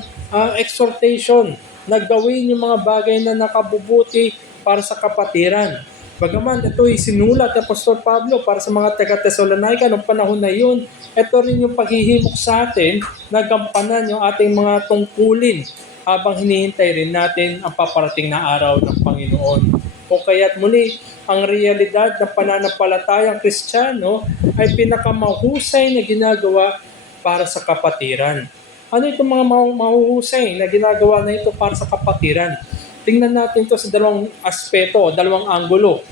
exhortation na gawin yung mga bagay na nakabubuti para sa kapatiran. Bagaman ito ay sinulat ni Apostol Pablo para sa mga taga-Thessalonica noong panahon na yun, ito rin yung paghihimok sa atin na gampanan yung ating mga tungkulin habang hinihintay rin natin ang paparating na araw ng Panginoon. Kung kaya't muli, ang realidad ng pananampalatayang Kristiyano ay pinakamahusay na ginagawa para sa kapatiran. Ano itong mga mahuhusay na ginagawa na ito para sa kapatiran? Tingnan natin ito sa dalawang aspeto o dalawang anggulo.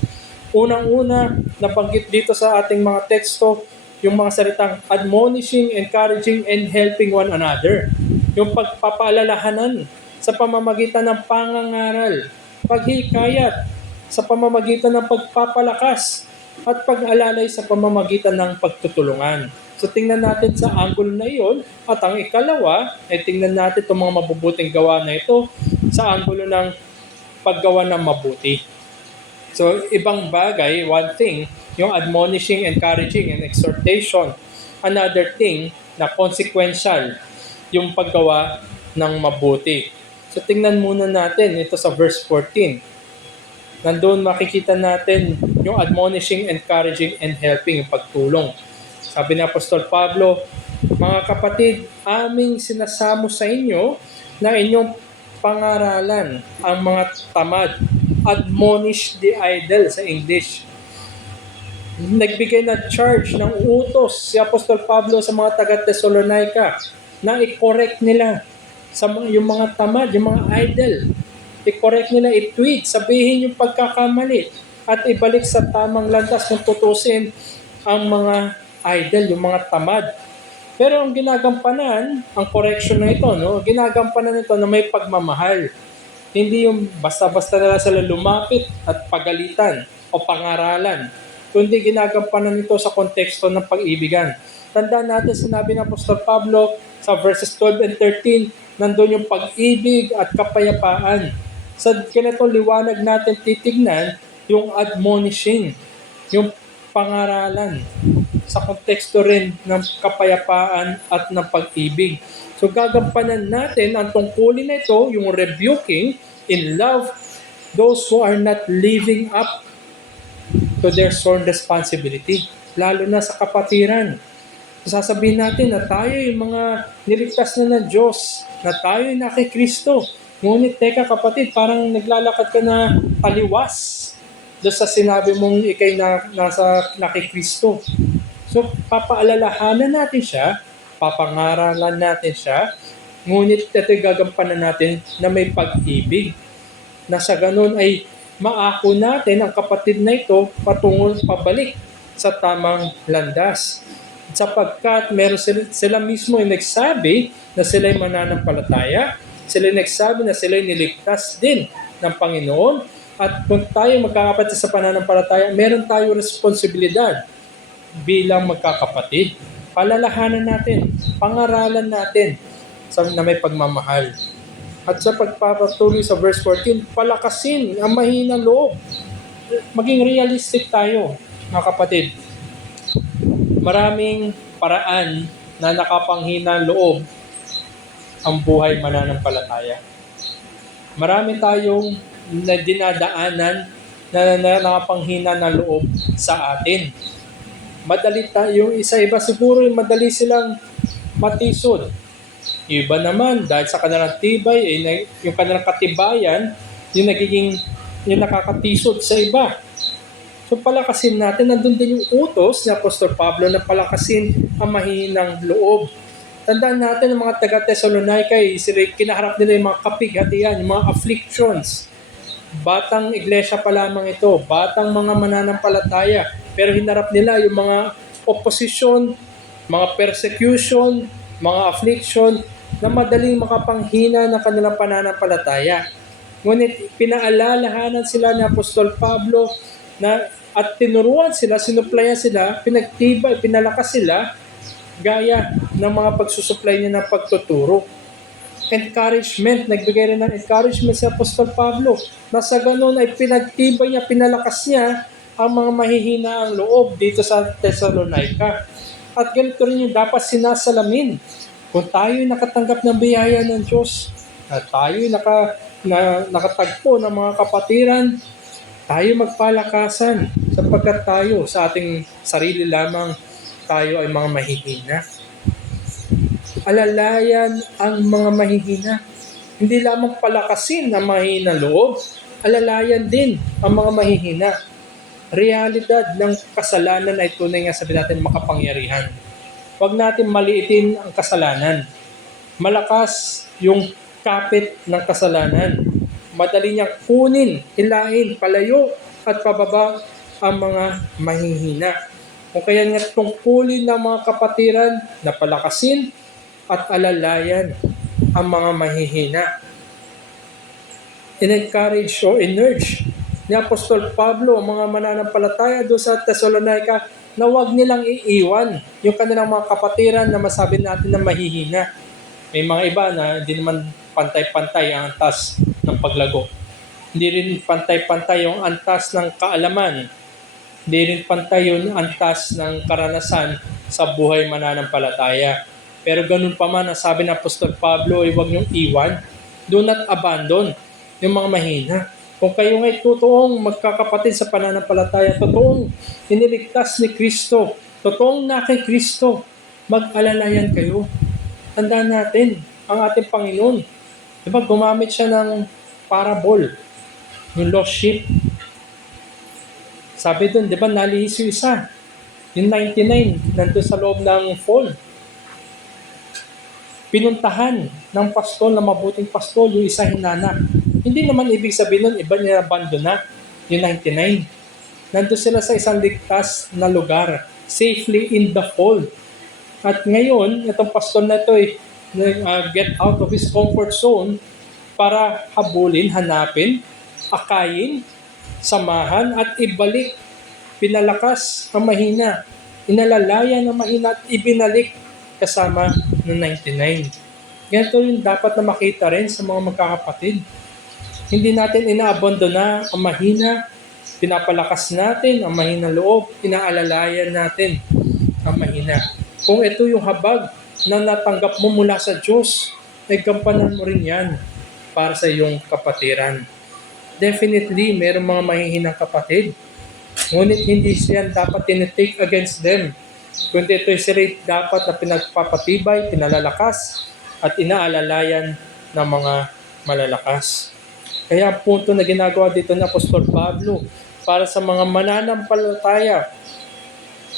Unang-una, nabanggit dito sa ating mga teksto, yung mga salitang admonishing, encouraging, and helping one another. Yung pagpapaalalahanan sa pamamagitan ng pangangaral, paghikayat sa pamamagitan ng pagpapalakas, at pag-alalay sa pamamagitan ng pagtutulungan. So tingnan natin sa angulo na iyon. At ang ikalawa, ay tingnan natin itong mga mabubuting gawa na ito sa angulo ng paggawa ng mabuti. So ibang bagay, one thing, yung admonishing, encouraging, and exhortation. Another thing na consequential, yung paggawa ng mabuti. So tingnan muna natin ito sa verse 14. Nandun makikita natin yung admonishing, encouraging, and helping, yung pagtulong. Sabi ni Apostol Pablo, mga kapatid, aming sinasamo sa inyo na inyong pangaralan ang mga tamad. Admonish the idle sa English. Nagbigay na charge ng utos si Apostol Pablo sa mga taga-Thessalonica na i-correct nila yung mga tamad, yung mga idle. I-correct nila, i-tweet, sabihin yung pagkakamali at ibalik sa tamang landas kung tutusin ang mga idle, yung mga tamad. Pero ang ginagampanan, ang correction na ito, ginagampanan nito na may pagmamahal. Hindi yung basta-basta na lang sila lumapit at pagalitan o pangaralan, kundi ginagampanan nito sa konteksto ng pag-ibigan. Tandaan natin, sinabi ng Apostol Pablo sa verses 12 and 13, nandun yung pag-ibig at kapayapaan. Sa ganito liwanag natin titignan yung admonishing, yung pangaralan sa konteksto rin ng kapayapaan at ng pag-ibig. So gagampanan natin ang tungkulin na ito, yung rebuking in love those who are not living up to their sworn responsibility, lalo na sa kapatiran. Sasabihin natin na tayo yung mga niligtas na ng Diyos, na tayo yung kay Kristo. Ngunit teka kapatid, parang naglalakad ka na taliwas doon sa sinabi mong ikay nasa kay Kristo. So papaalalahanan natin siya, papangaralan natin siya, ngunit ito gagampanan natin na may pag-ibig. Na sa ganun ay maako natin ang kapatid na ito patungo pabalik sa tamang landas. Sapagkat meron sila mismo yung nagsabi na sila'y mananampalataya, sila nagsabi na sila'y niligtas din ng Panginoon, at kung tayo magkakapatid sa pananampalataya, meron tayo responsibilidad bilang magkakapatid. Palalahanan natin, pangaralan natin na may pagmamahal. At sa pagpapatuloy sa verse 14, palakasin ang mahinang loob. Maging realistic tayo, mga kapatid. Maraming paraan na nakapanghinang loob ang buhay mananampalataya. Marami tayong dinadaanan na nakapanghina ng loob sa atin. Madali yung isa-iba siguro madali silang matisod. Yung iba naman dahil sa kanilang tibay, yung kanilang katibayan, yung nakakatisod sa iba. So palakasin natin, nandun din yung utos ni Apostol Pablo na palakasin ang mahinang loob. Tandaan natin ang mga taga-Thessalonica, kinaharap nila yung mga kapighatian, yung mga afflictions. Batang iglesia pa lamang ito, batang mga mananampalataya, pero hinarap nila yung mga opposition, mga persecution, mga affliction na madaling makapanghina ng kanilang pananampalataya. Ngunit pinaalalahanan sila ni Apostol Pablo at tinuruan sila, sinuplayan sila, pinagtibay, pinalakas sila gaya ng mga pagsusupply niya ng pagtuturo. Encouragement, nagbigay rin ng encouragement si Apostol Pablo na sa ganun ay pinagtibay niya, pinalakas niya ang mga mahihina ang loob dito sa Thessalonica. At ganito rin yung dapat sinasalamin. Kung tayo nakatanggap ng biyaya ng Diyos, at tayo nakatagpo ng mga kapatiran, Tayo magpalakasan sapagkat tayo sa ating sarili lamang tayo ay mga mahihina. Alalayan ang mga mahihina. Hindi lamang palakasin ang mahihina loob, alalayan din ang mga mahihina. Realidad ng kasalanan ay tunay nga sabi natin makapangyarihan. Huwag natin maliitin ang kasalanan. Malakas yung kapit ng kasalanan. Madali niyang kunin, hilahin, palayo at pababa ang mga mahihina. Kung kaya nga tungkulin ng mga kapatiran na palakasin at alalayan ang mga mahihina. In-encourage o in-urge ni Apostol Pablo ang mga mananampalataya doon sa Thessalonica na huwag nilang iiwan yung kanilang mga kapatiran na masabi natin na mahihina. May mga iba na hindi naman pantay-pantay ang antas ng paglago. Hindi rin pantay-pantay yung antas ng kaalaman. Hindi rin pantay yung antas ng karanasan sa buhay mananampalataya. Pero ganun pa man, ang sabi ng Apostol Pablo ay huwag niyong iwan. Do not abandon yung mga mahina. Kung kayo nga'y totoong magkakapatid sa pananampalataya, totoong iniligtas ni Kristo, totoong na kay Kristo, mag-alalayan kayo. Tandaan natin ang ating Panginoon. Diba, gumamit siya ng parable, yung lost sheep. Sabi doon, di ba, nalihis yung isa. Yung 99, nandun sa loob ng fold. Pinuntahan ng pastol, na mabuting pastol, yung isa hinanak. Hindi naman ibig sabihin nun, iba niya abandon na, yung 99. Nandun sila sa isang ligtas na lugar, safely in the fold. At ngayon, itong pastol na ito ay get out of his comfort zone para habulin, hanapin, akayin, samahan at ibalik. Pinalakas ang mahina, inalalaya ng mahina at ibinalik kasama ng 99. Ganito yung dapat na makita rin sa mga magkakapatid. Hindi natin inaabandona ang mahina, pinapalakas natin ang mahina loob, inaalalayan natin ang mahina. Kung ito yung habag na natanggap mo mula sa Diyos, ay gampanan mo rin yan para sa iyong kapatiran. Definitely, mayroong mga mahihinang kapatid. Ngunit hindi siya dapat tinitake against them. Kundi ito sila dapat na pinagpapatibay, pinalalakas, at inaalalayan ng mga malalakas. Kaya ang punto na ginagawa dito ni Apostol Pablo para sa mga mananampalataya,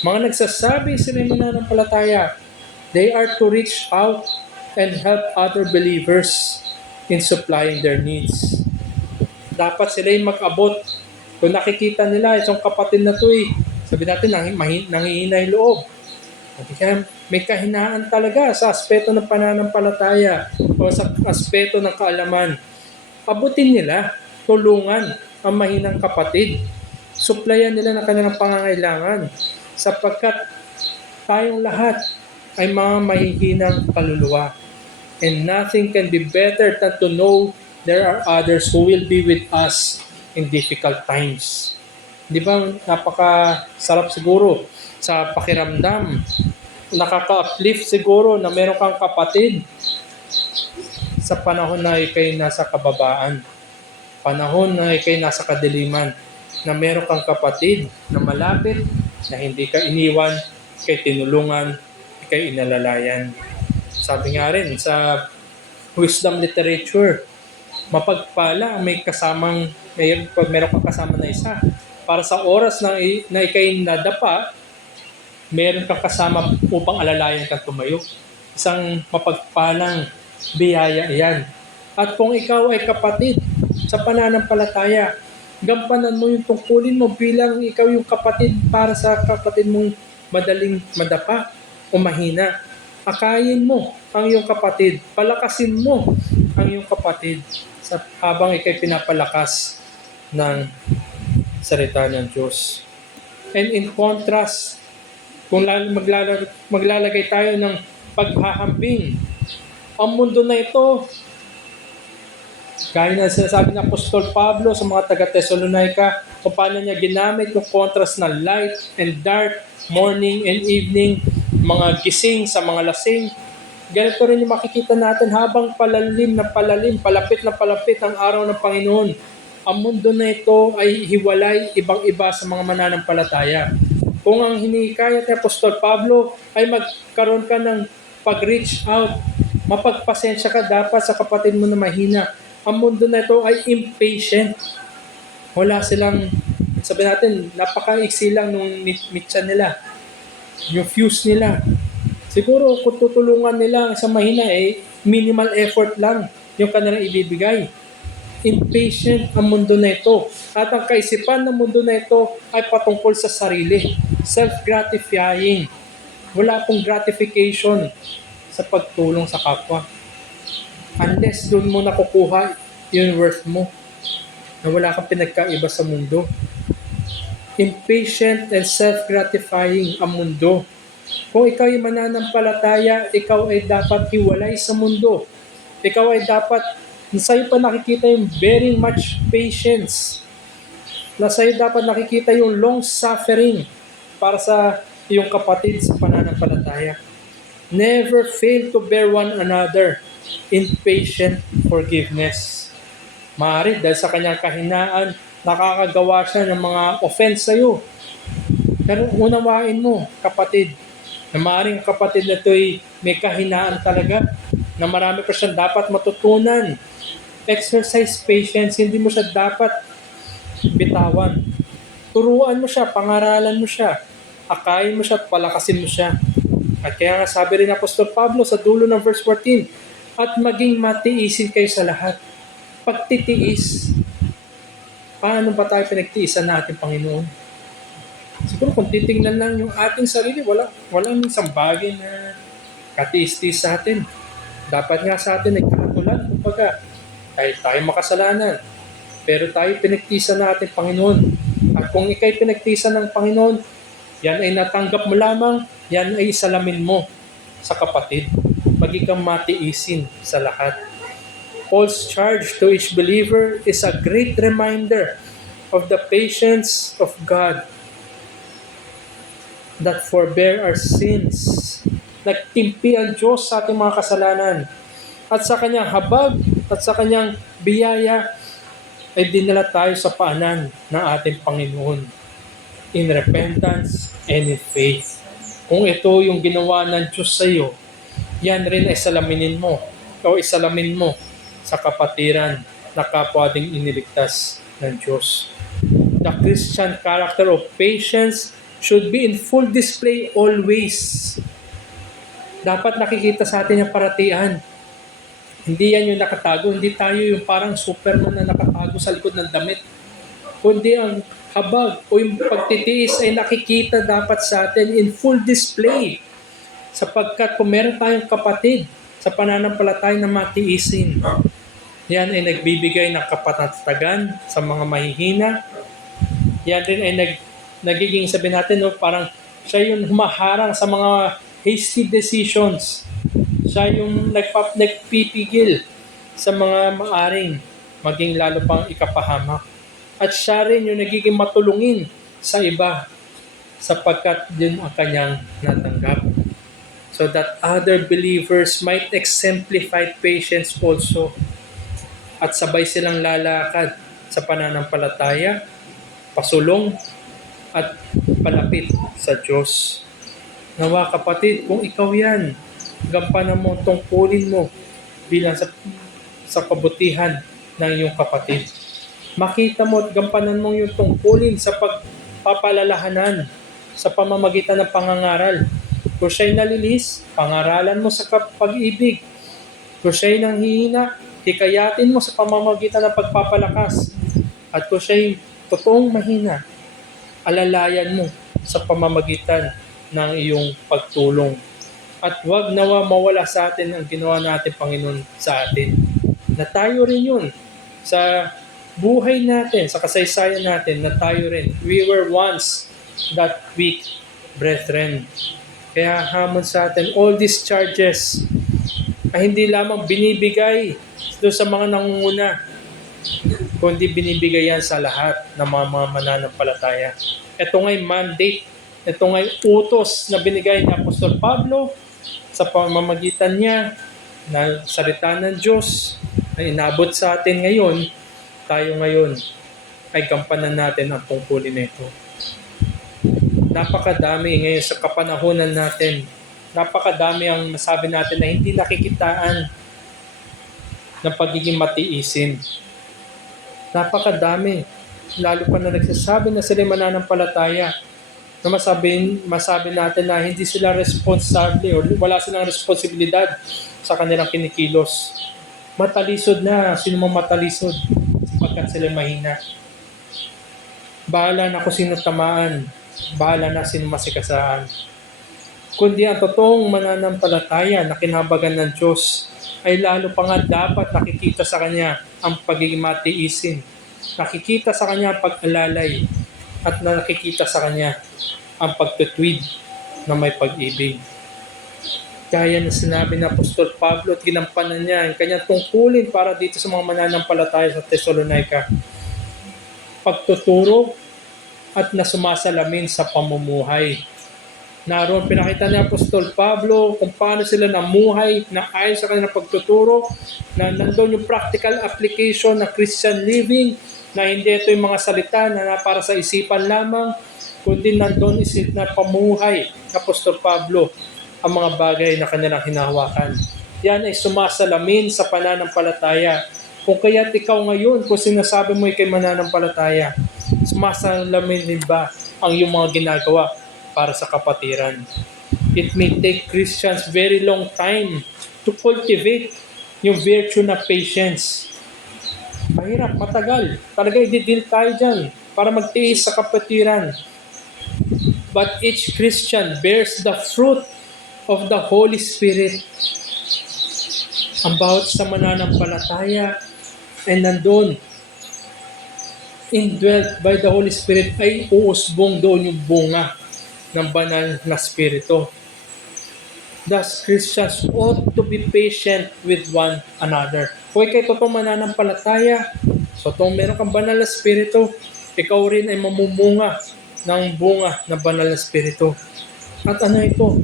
mga nagsasabi sila mananampalataya, they are to reach out and help other believers in supplying their needs. Dapat sila yung mag-abot. Kung nakikita nila, itong kapatid na ito sabi natin, nanghihina yung loob. Kaya may kahinaan talaga sa aspeto ng pananampalataya o sa aspeto ng kaalaman. Abutin nila, tulungan ang mahinang kapatid. Suplayan nila ng kanilang pangangailangan sapagkat tayong lahat ay mga mahihinang kaluluwa. And nothing can be better than to know there are others who will be with us in difficult times. Di ba, napakasarap siguro sa pakiramdam. Nakaka-uplift siguro na meron kang kapatid sa panahon na ikay nasa kababaan. Panahon na ikay nasa kadiliman. Na meron kang kapatid na malapit, na hindi ka iniwan, ikay tinulungan, ikay inalalayan. Sabi nga rin sa wisdom literature, mapagpala may pag meron kang kasama na isa. Para sa oras na ikay nadapa, meron kang kasama upang alalayan kang tumayo. Isang mapagpalang biyaya yan. At kung ikaw ay kapatid sa pananampalataya, gampanan mo yung tungkulin mo bilang ikaw yung kapatid para sa kapatid mong madaling madapa o mahina. Akayin mo ang iyong kapatid. Palakasin mo ang iyong kapatid habang ikay pinapalakas ng salita ng Diyos. And in contrast, kung maglalagay tayo ng paghahambing, ang mundo na ito, gaya na sinasabi ng Apostol Pablo sa mga taga-Thessalonica, kung paano niya ginamit yung contrast ng light and dark, morning and evening, mga gising sa mga lasing. Ganito rin yung makikita natin habang palalim na palalim, palapit na palapit ang araw ng Panginoon. ang mundo na ito ay hiwalay, ibang-iba sa mga mananampalataya. Kung ang hinikayat ni Apostol Pablo ay magkaroon ka ng pag-reach out, mapagpasensya ka dapat sa kapatid mo na mahina. Ang mundo na ito ay impatient. Wala silang, sabi natin, napaka-iksi lang nung mitsa nila, yung fuse nila. Siguro kung tutulungan nila sa mahina, minimal effort lang yung kanilang ibibigay. Impatient ang mundo na ito. At ang kaisipan ng mundo na ito ay patungkol sa sarili. Self-gratifying. Wala pong gratification sa pagtulong sa kapwa. Unless doon mo nakukuha yung worth mo, na wala kang pinagkaiba sa mundo. Impatient and self-gratifying ang mundo. Kung ikaw ay mananampalataya, ikaw ay dapat hiwalay sa mundo. Ikaw ay dapat, sa'yo pa nakikita yung very much patience. Sa'yo dapat nakikita yung long suffering para sa iyong kapatid sa pananampalataya. Never fail to bear one another in patient forgiveness. Maaari dahil sa kanyang kahinaan, nakakagawa siya ng mga offense sa'yo. Pero unawain mo, kapatid, na maaaring kapatid na ito'y may kahinaan talaga, na marami pa siyang dapat matutunan. Exercise patience, hindi mo siya dapat bitawan. Turuan mo siya, pangaralan mo siya, akayin mo siya at palakasin mo siya. At kaya nga sabi rin Apostol Pablo sa dulo ng verse 14, at maging matiisin kayo sa lahat. Pagtitiis, paano ba tayo pinagtiisan natin, Panginoon? Siguro kung titingnan lang yung ating sarili, walang isang bagay na katiis-tiis sa atin. Dapat nga sa atin ay katulad, kumbaga, kahit tayo makasalanan, pero tayo pinagtiisan natin, Panginoon. At kung ikay pinagtiisan ng Panginoon, yan ay natanggap mo lamang, yan ay isalamin mo sa kapatid. Maging kang matiisin sa lahat. Paul's charge to each believer is a great reminder of the patience of God that forbear our sins. Nagtimpi ang Diyos sa ating mga kasalanan. At sa kanyang habag at sa kanyang biyaya ay dinala tayo sa paanan ng ating Panginoon in repentance and in faith. Kung ito yung ginawa ng Diyos sa iyo, yan rin ay salaminin mo o isalamin mo sa kapatiran na kapwa ding iniligtas ng Diyos. The Christian character of patience should be in full display always. Dapat nakikita sa atin yung paratian. Hindi yan yung nakatago. Hindi tayo yung parang Superman na nakatago sa likod ng damit. Kundi ang habag o yung pagtitiis ay nakikita dapat sa atin in full display. Sapagkat kung meron tayong kapatid sa pananampalataya na matiisin, yan ay nagbibigay ng kapatagan sa mga mahihina. Yan din ay nagiging sabi natin, parang siya yung humaharang sa mga hasty decisions. Siya yung nagpipigil sa mga maaring maging lalo pang ikapahamak. At siya rin yung nagiging matulungin sa iba sapagkat din ang kanyang natanggap. So that other believers might exemplify patience also. At sabay silang lalakad sa pananampalataya, pasulong, at palapit sa Diyos. Nawa kapatid, kung ikaw yan, gampanan mo, tungkulin mo bilang sa kabutihan ng iyong kapatid. Makita mo at gampanan mo yung tungkulin sa pagpapalalahanan sa pamamagitan ng pangangaral. Kung siya'y nalilis, pangaralan mo sa pag-ibig. Kung siya'y nanghihina, hikayatin mo sa pamamagitan ng pagpapalakas. At kung siya'y totoong mahina, alalayan mo sa pamamagitan ng iyong pagtulong. At huwag nawa mawala sa atin ang ginawa natin, Panginoon, sa atin. Na tayo rin yun sa buhay natin, sa kasaysayan natin, na tayo rin. We were once that weak brethren. Kaya hamon sa atin, all these charges ay hindi lamang binibigay doon sa mga nangunguna, kundi binibigay yan sa lahat ng mga mananampalataya. Ito nga'y mandate, ito nga'y utos na binigay ni Apostol Pablo sa pamamagitan niya na salita ng Diyos na inabot sa atin ngayon. Tayo ngayon ay gampanan natin ang tungkulin nito. Napakadami ngayon sa kapanahunan natin. Napakadami ang masabi natin na hindi nakikitaan ng pagiging matiisin. Napakadami. Lalo pa na nagsasabi na sila mananampalataya na masabi natin na hindi sila responsable o wala silang responsibilidad sa kanilang kinikilos. Matalisod na. Sino mang matalisod sapagkat sila mahina. Bahala na kung sino tamaan. Bahala na sino masikasaan. Kundi ang totoong mananampalataya na kinahabagan ng Diyos ay lalo pa nga dapat nakikita sa Kanya ang pagiging matiisin. Nakikita sa Kanya ang pag-alalay at nakikita sa Kanya ang pagtutwid na may pag-ibig. Kaya na sinabi ng Apostol Pablo at ginampanan niya ang kanyang tungkulin para dito sa mga mananampalataya sa Thessalonica. Pagtuturo at na sumasalamin sa pamumuhay. Naroon pinakita ni Apostol Pablo kung paano sila namuhay na ayon sa kanilang pagtuturo, na nandun yung practical application ng Christian living, na hindi ito yung mga salita na para sa isipan lamang, kundi nandun isip na pamuhay ng Apostol Pablo ang mga bagay na kanilang hinahawakan. Yan ay sumasalamin sa pananampalataya. Kung kaya't ikaw ngayon, kung sinasabi mo ikay mananampalataya, sumasalamin din ba ang iyong mga ginagawa para sa kapatiran? It may take Christians very long time to cultivate yung virtue na patience. Mahirap, matagal. Talaga i-deal tayo dyan para magtiis sa kapatiran. But each Christian bears the fruit of the Holy Spirit. Ang bawat sa mananampalataya ay nandun, indwelt by the Holy Spirit, ay uusbong doon yung bunga ng banal na Espiritu. Thus, Christians ought to be patient with one another. Kung ikay totoong mananampalataya, so kung meron kang banal na Espiritu, ikaw rin ay mamumunga ng bunga ng banal na Espiritu. At ano ito?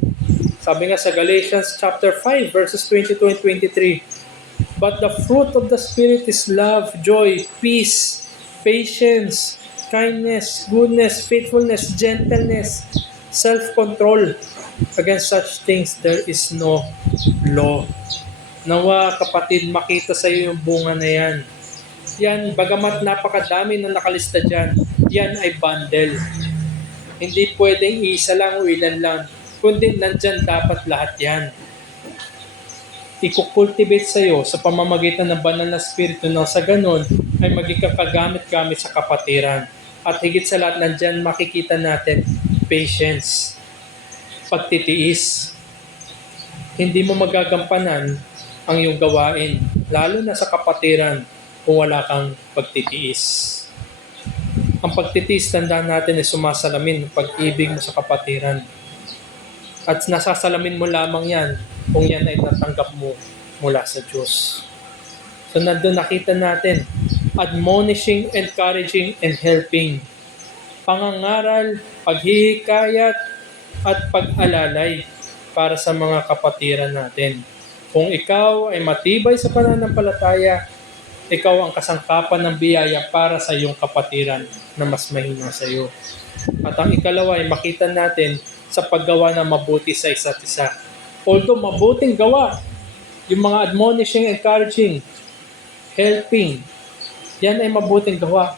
Sabi nga sa Galatians chapter 5 verses 22 and 23, but the fruit of the Spirit is love, joy, peace, patience, kindness, goodness, faithfulness, gentleness, self-control. Against such things there is no law. Nawa kapatid, makita sa iyo yung bunga na yan. Yan, bagamat napakadami na nakalista dyan, yan ay bundle. Hindi pwedeng isa lang o ilan lang, kundi nandyan dapat lahat yan. Ikukultivate sa iyo sa pamamagitan ng banal na Espiritu na sa ganon ay maging kakagamit-gamit sa kapatiran. At higit sa lahat, nandyan makikita natin patience, pagtitiis. Hindi mo magagampanan ang iyong gawain, lalo na sa kapatiran, kung wala kang pagtitiis. Ang pagtitiis, tandaan natin, ay sumasalamin ng pag-ibig mo sa kapatiran. At nasasalamin mo lamang yan kung yan ay natanggap mo mula sa Diyos. So nandun nakita natin, admonishing, encouraging, and helping. Pangangaral, paghihikayat, at pag-alalay para sa mga kapatiran natin. Kung ikaw ay matibay sa pananampalataya, ikaw ang kasangkapan ng biyaya para sa iyong kapatiran na mas mahina sa iyo. At ang ikalawa ay makita natin sa paggawa na mabuti sa isa't isa. Although mabuting gawa, yung mga admonishing, encouraging, helping, yan ay mabuting gawa.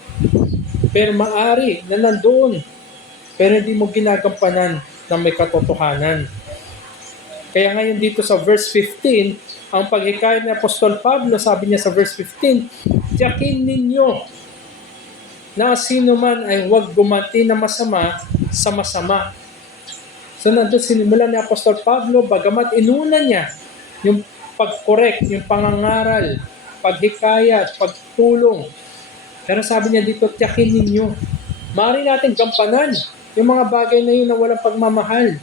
Pero maari na nandoon, pero hindi mo ginagampanan na may katotohanan. Kaya ngayon dito sa verse 15, ang paghikayat ni Apostol Pablo, sabi niya sa verse 15, tiyakin ninyo na sino man ay huwag gumanti na masama sa masama. So nandun sinimulan ni Apostol Pablo, bagamat inuna niya yung pag-correct, yung pangangaral, paghikayat, pagtulong. Pero sabi niya dito, tiyakin ninyo. Maaari natin gampanan yung mga bagay na yun na walang pagmamahal.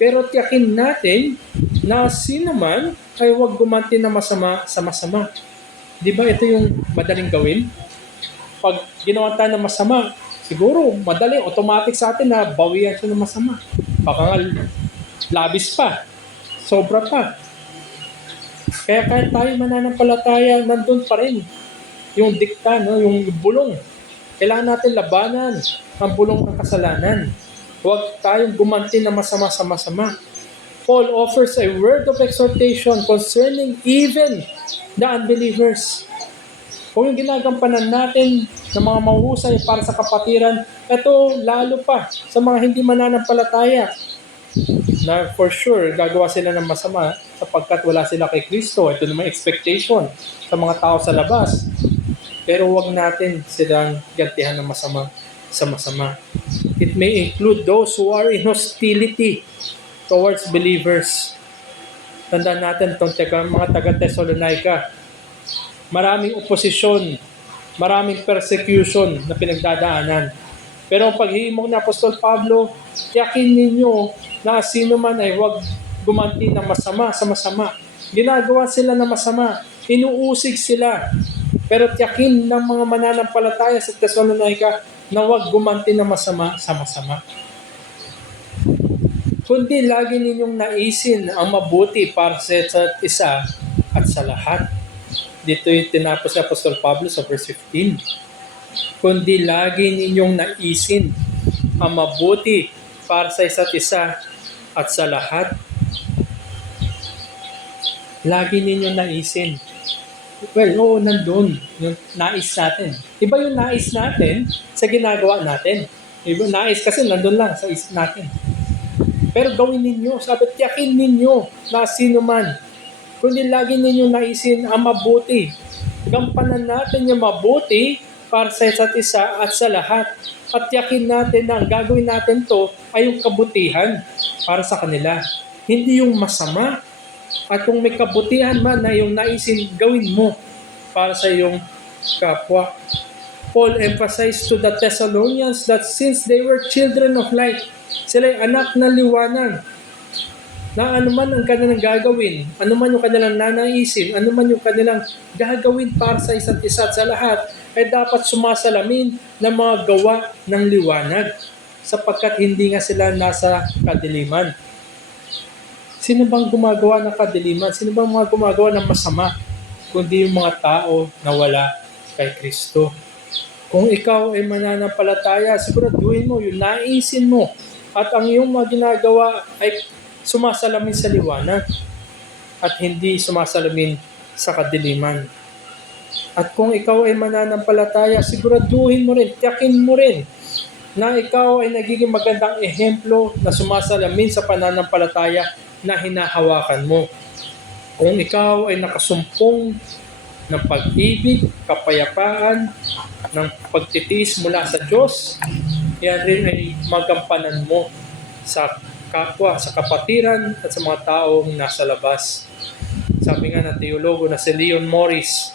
Pero tiyakin natin na sino man ay huwag gumanti na masama sa masama. Di ba ito yung madaling gawin? Pag ginawa tayo ng masama, siguro madali, automatic sa atin na bawian siya ng masama. Baka nga labis pa, sobra pa. Kaya kahit tayo mananampalataya, nandun pa rin yung dikta, no? Yung bulong Kailangan natin labanan ang bulong ng kasalanan. Huwag tayong gumanti na masama sa masama. Paul offers a word of exhortation concerning even the unbelievers. Kung yung ginagampanan natin ng mga mahusay para sa kapatiran, ito lalo pa sa mga hindi mananampalataya na for sure gagawa sila ng masama sapagkat wala sila kay Kristo. Ito naman expectation sa mga tao sa labas. Pero huwag natin silang gantihan ng masama sa masama. It may include those who are in hostility towards believers. Tandaan natin itong mga taga-Thessalonica. Maraming oposisyon, maraming persecution na pinagdadaanan. Pero ang paghihimok ni Apostol Pablo, tiyakin ninyo na sino man ay huwag gumanti ng masama sa masama. Ginagawa sila ng masama, inuusig sila. Pero tiyakin ng mga mananampalataya sa Thessalonica na huwag gumanti ng masama sa masama. Kundi lagi ninyong naisin ang mabuti para sa isa't isa at sa lahat. Dito yung tinapos ni Apostol Pablo sa verse 15. Kundi lagi ninyong naisin ang mabuti para sa isa't isa at sa lahat. Lagi ninyong naisin. Well, oo, nandun. Yung nais natin. Iba yung nais natin sa ginagawa natin. Iba, nais kasi nandun lang sa isip natin. Pero gawin ninyo, sabi, tiyakin ninyo na sino man. Kundi lagi ninyo naisin ang mabuti. Gampanan natin yung mabuti para sa isa't isa at sa lahat. At tiyakin natin na ang gagawin natin to ay yung kabutihan para sa kanila. Hindi yung masama. At kung may kabutihan man na yung naisin, gawin mo para sa iyong kapwa. Paul emphasized to the Thessalonians that since they were children of light, sila ay anak ng liwanag, na anuman ang kanilang gagawin, anuman yung kanilang nanaisin, anuman yung kanilang gagawin para sa isa't isa at sa lahat, ay dapat sumasalamin ng mga gawa ng liwanag sapagkat hindi nga sila nasa kadiliman. Sino bang gumagawa ng kadiliman? Sino bang mga gumagawa ng masama? Kundi yung mga tao na wala kay Kristo. Kung ikaw ay mananampalataya, siguraduhin mo, yung naisin mo, at ang iyong mga ginagawa ay sumasalamin sa liwanag at hindi sumasalamin sa kadiliman. At kung ikaw ay mananampalataya, siguraduhin mo rin, tiyakin mo rin na ikaw ay nagiging magandang ehemplo na sumasalamin sa pananampalataya na hinahawakan mo. Kung ikaw ay nakasumpong ng pag-ibig, kapayapaan, ng pagtitiis mula sa Diyos, yan rin ay magampanan mo sa kapwa, sa kapatiran at sa mga taong nasa labas. Sabi nga ng teologo na si Leon Morris,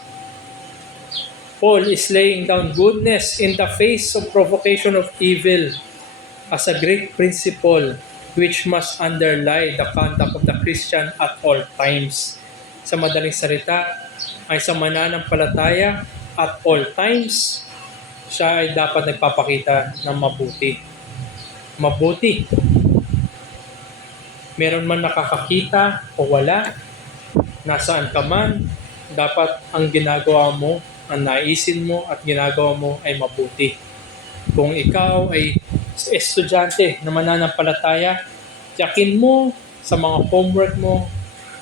Paul is laying down goodness in the face of provocation of evil as a great principle which must underlie the conduct of the Christian at all times. Sa madaling salita, ay sa mananampalataya at all times, siya ay dapat nagpapakita ng mabuti. Mabuti. Meron man nakakakita o wala, nasaan ka man, dapat ang ginagawa mo, ang naisin mo at ginagawa mo ay mabuti. Kung ikaw ay estudyante na mananampalataya, tiyakin mo sa mga homework mo,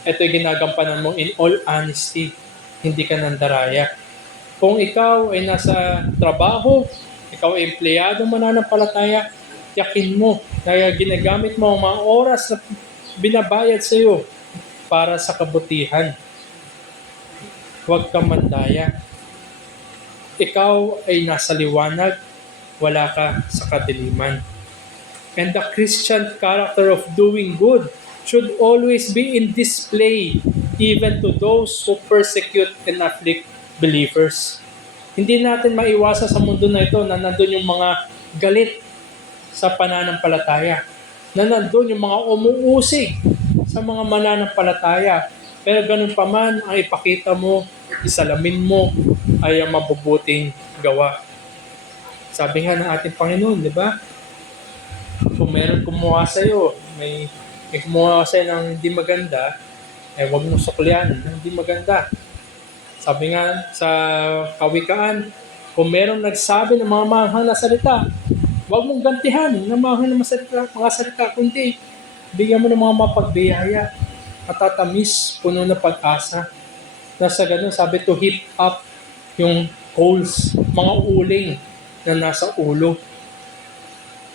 ito'y ginagampanan mo in all honesty, hindi ka nandaraya. Kung ikaw ay nasa trabaho, ikaw ay empleyado mananampalataya, tiyakin mo na ginagamit mo ang mga oras na binabayad sa iyo para sa kabutihan. Huwag kang mandaya. Ikaw ay nasa liwanag, wala ka sa kadiliman. And the Christian character of doing good should always be in display even to those who persecute and afflict believers. Hindi natin maiwasan sa mundo na ito na nandun yung mga galit sa pananampalataya, na nandun yung mga umuusig sa mga mananampalataya. Pero ganun pa man, ang ipakita mo, isalamin mo, ay ang mabubuting gawa. Sabi nga ng ating Panginoon, di ba? Kung meron kumuha sa'yo, may kumuha sa'yo ng hindi maganda, huwag mong suklian ng hindi maganda. Sabi nga sa Kawikaan, Kung merong nagsabi ng mga maanghang na salita, huwag mong gantihan ng maanghang na mga salita, kundi bigyan mo ng mga mapagbiyaya, matatamis, puno ng pag-asa. Na sa ganun, sabi to heap up yung coals, mga uling na nasa ulo.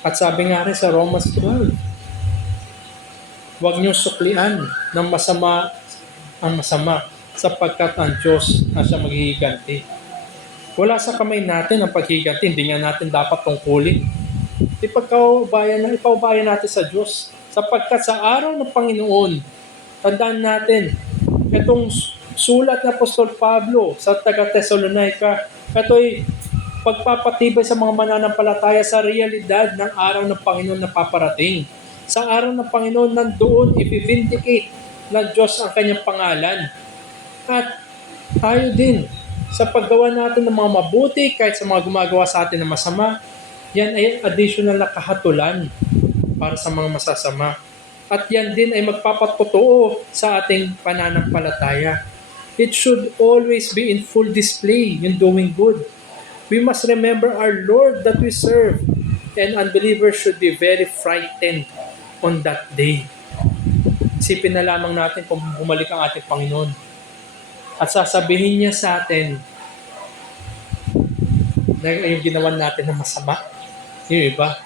At sabi nga rin sa Romans 12, huwag niyong suklian ng masama ang masama sapagkat ang Diyos na siya maghihiganti. Wala sa kamay natin ang paghihiganti, hindi nga natin dapat tungkulin. Ipaubayan natin sa Diyos sapagkat sa araw ng Panginoon, tandaan natin, itong sulat ng Apostol Pablo sa taga-Thessalonica, ito'y pagpapatibay sa mga mananampalataya sa realidad ng araw ng Panginoon na paparating. Sa araw ng Panginoon, nandoon i-vindicate ng Diyos ang kanyang pangalan. At tayo din, sa paggawa natin ng mga mabuti, kahit sa mga gumagawa sa atin ng masama, yan ay additional na kahatulan para sa mga masasama. At yan din ay magpapatotoo sa ating pananampalataya. It should always be in full display, yung doing good. We must remember our Lord that we serve, and unbelievers should be very frightened on that day. Isipin na lamang natin kung bumalik ang ating Panginoon. At sasabihin niya sa atin na yung ginawa natin na masama. Yung iba.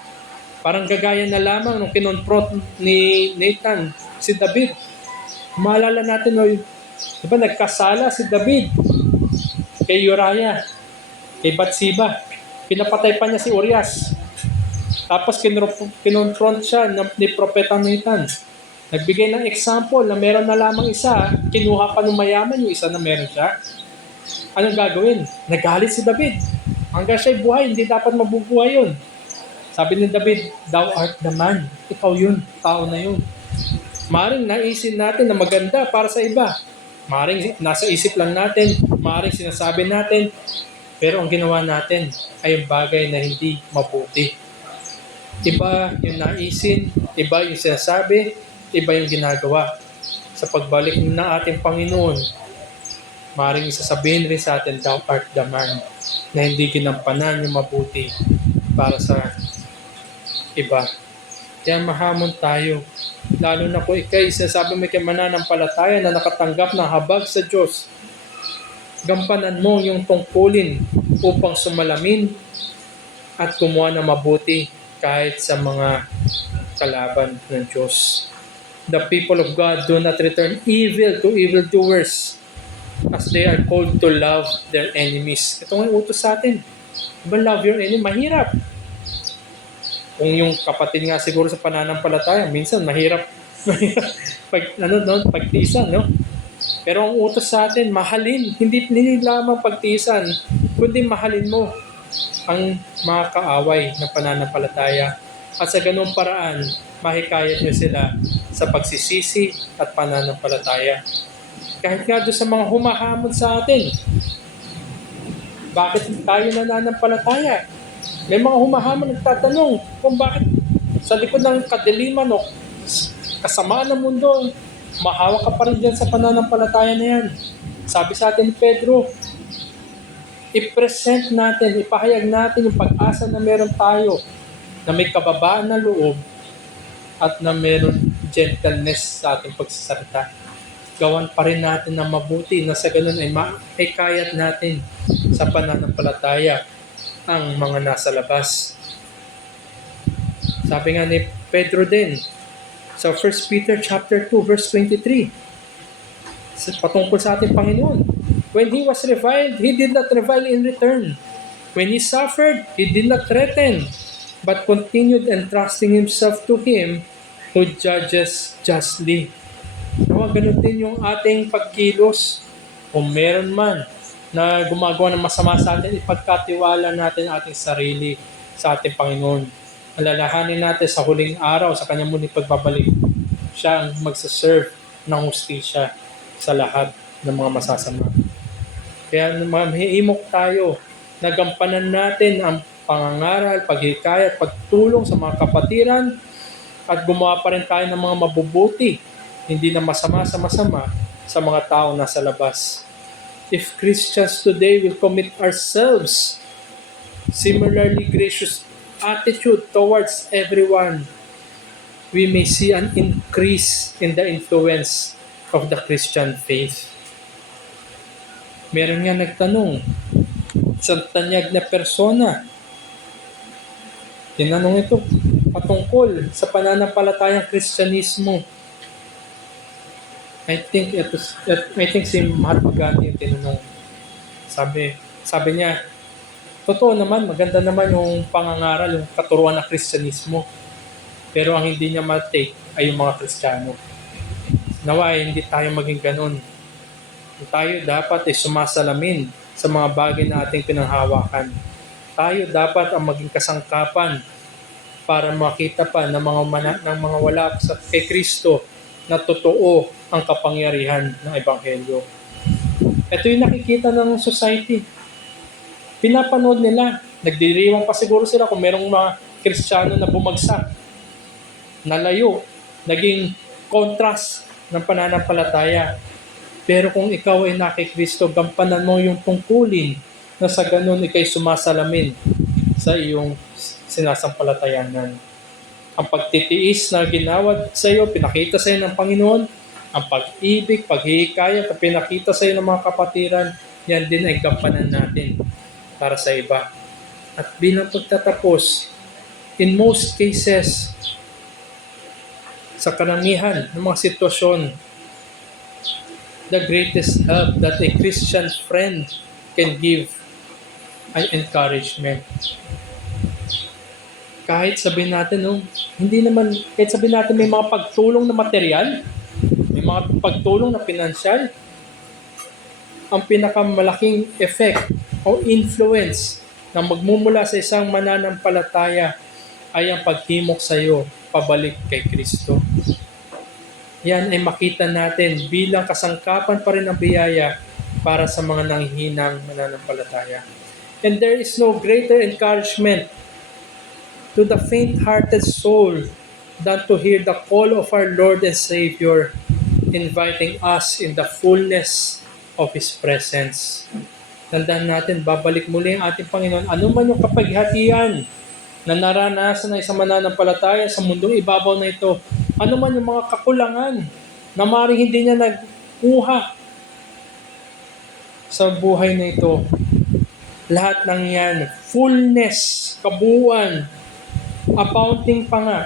Parang gagaya na lamang nung kinonfront ni Nathan, si David. Maalala natin, diba nagkasala si David kay Uriah, kay Bathsheba. Pinapatay pa niya si Urias. Tapos kinonfront siya ni Propeta Nathan. Nagbigay ng example na meron na lamang isa, kinuha pa ng mayaman yung isa na meron siya. Anong gagawin? Nagalit si David. Hanggang siya'y buhay, hindi dapat mabubuhay yun. Sabi ni David, thou art the man. Ikaw yun, tao na yun. Maring naisin natin na maganda para sa iba. Maring nasa isip lang natin, maring sinasabi natin, pero ang ginawa natin ay yung bagay na hindi mabuti. Iba yung naisin, iba yung sinasabi, iba yung ginagawa. Sa pagbalik ng ating Panginoon, maring sasabihin rin sa atin, thou art the man, na hindi ginampanan yung mabuti para sa iba. Kaya mahamon tayo. Lalo na kung ikay, sasabi mo ikay mananampalataya na nakatanggap ng habag sa Diyos. Gampanan mo yung tungkulin upang sumalamin at kumuha ng mabuti kahit sa mga kalaban ng Diyos. The people of God do not return evil to evildoers as they are called to love their enemies. Ito ang utos sa atin. Diba, love your enemy? Mahirap. Kung yung kapatid nga siguro sa pananampalataya, minsan mahirap pagtiisan, no? Pero ang utos sa atin, mahalin. Hindi lamang pagtiisan, kundi mahalin mo ang mga kaaway ng pananampalataya. At sa ganung paraan, mahikayat nyo sila sa pagsisisi at pananampalataya. Kahit nga doon sa mga humahamon sa atin, bakit tayo nananampalataya? May mga humahamon nagtatanong kung bakit sa likod ng kadiliman o kasamaan ng mundo, mahawak ka pa rin dyan sa pananampalataya na yan. Sabi sa atin ni Pedro, i-present natin, ipahayag natin yung pag-asa na meron tayo, na may kababaan na loob at na meron gentleness sa ating pagsasalita. Gawan pa rin natin ng mabuti na sa ganun ay kayat natin sa pananampalataya ang mga nasa labas. Sabi nga ni Pedro din sa 1 Peter chapter 2 verse 23, patungkol sa ating Panginoon, when He was reviled, He did not revile in return. When He suffered, He did not threaten, but continued entrusting Himself to Him who judges justly. Ganun din yung ating pagkilos. Kung meron man na gumagawa ng masama sa atin, ipagkatiwala natin ang ating sarili sa ating Panginoon. Alalahanin natin sa huling araw, sa kanyang muling pagbabalik, siya ang magsaserve ng hustisya sa lahat ng mga masasama. Kaya mahihimok tayo, nagampanan natin ang pangangaral, paghikayat, pagtulong sa mga kapatiran, at gumawa pa rin tayo ng mga mabubuti, hindi na masama sa masama sa mga tao nasa labas. If Christians today will commit ourselves similarly gracious attitude towards everyone, we may see an increase in the influence of the Christian faith. Meron nga nagtanong, isang tanyag na persona, tinanong ito patungkol sa pananampalatayang Kristyanismo. I think si Mahatma Gandhi yung tinanong. Sabi niya, totoo naman, maganda naman yung pangangaral, yung katuruan ng Kristyanismo. Pero ang hindi niya matake ay yung mga Kristiyano. Naway, hindi tayo maging ganun. Tayo dapat ay sumasalamin sa mga bagay na ating pinanghawakan. Tayo dapat ang maging kasangkapan para makita pa ng mga wala sa kay Kristo na totoo ang kapangyarihan ng Ebanghelyo. Ito yung nakikita ng society. Pinapanood nila. Nagdiriwang pa siguro sila kung merong mga Kristiyano na bumagsak, nalayo, naging contrast ng pananampalataya. Pero kung ikaw ay nakikristo, gampanan mo yung tungkulin na sa ganun ikay sumasalamin sa iyong sinasampalatayanan. Ang pagtitiis na ginawad sa iyo, pinakita sa iyo ng Panginoon, ang pag-ibig, paghihikayat na pinakita sa iyo ng mga kapatiran, yan din ay gampanan natin para sa iba. At bilang pagtatapos, in most cases, sa karamihan ng mga sitwasyon, the greatest help that a Christian friend can give ay encouragement. Kahit sabihin natin, kahit sabihin natin may mga pagtulong na material, may mga pagtulong na pinansyal, ang pinakamalaking effect o influence na magmumula sa isang mananampalataya ay ang paghimok sa iyo pabalik kay Kristo. Yan ay makita natin bilang kasangkapan pa rin ng biyaya para sa mga nanghihinang mananampalataya. And there is no greater encouragement to the faint-hearted soul than to hear the call of our Lord and Savior inviting us in the fullness of His presence. Tandaan natin, babalik muli ang ating Panginoon. Ano man yung kapaghihatian na naranasan ng isang mananampalataya sa mundong ibabaw na ito, ano man yung mga kakulangan na maaaring hindi niya nagkuha sa buhay na ito, lahat ng yan, fullness, kabuuan, abounding pa nga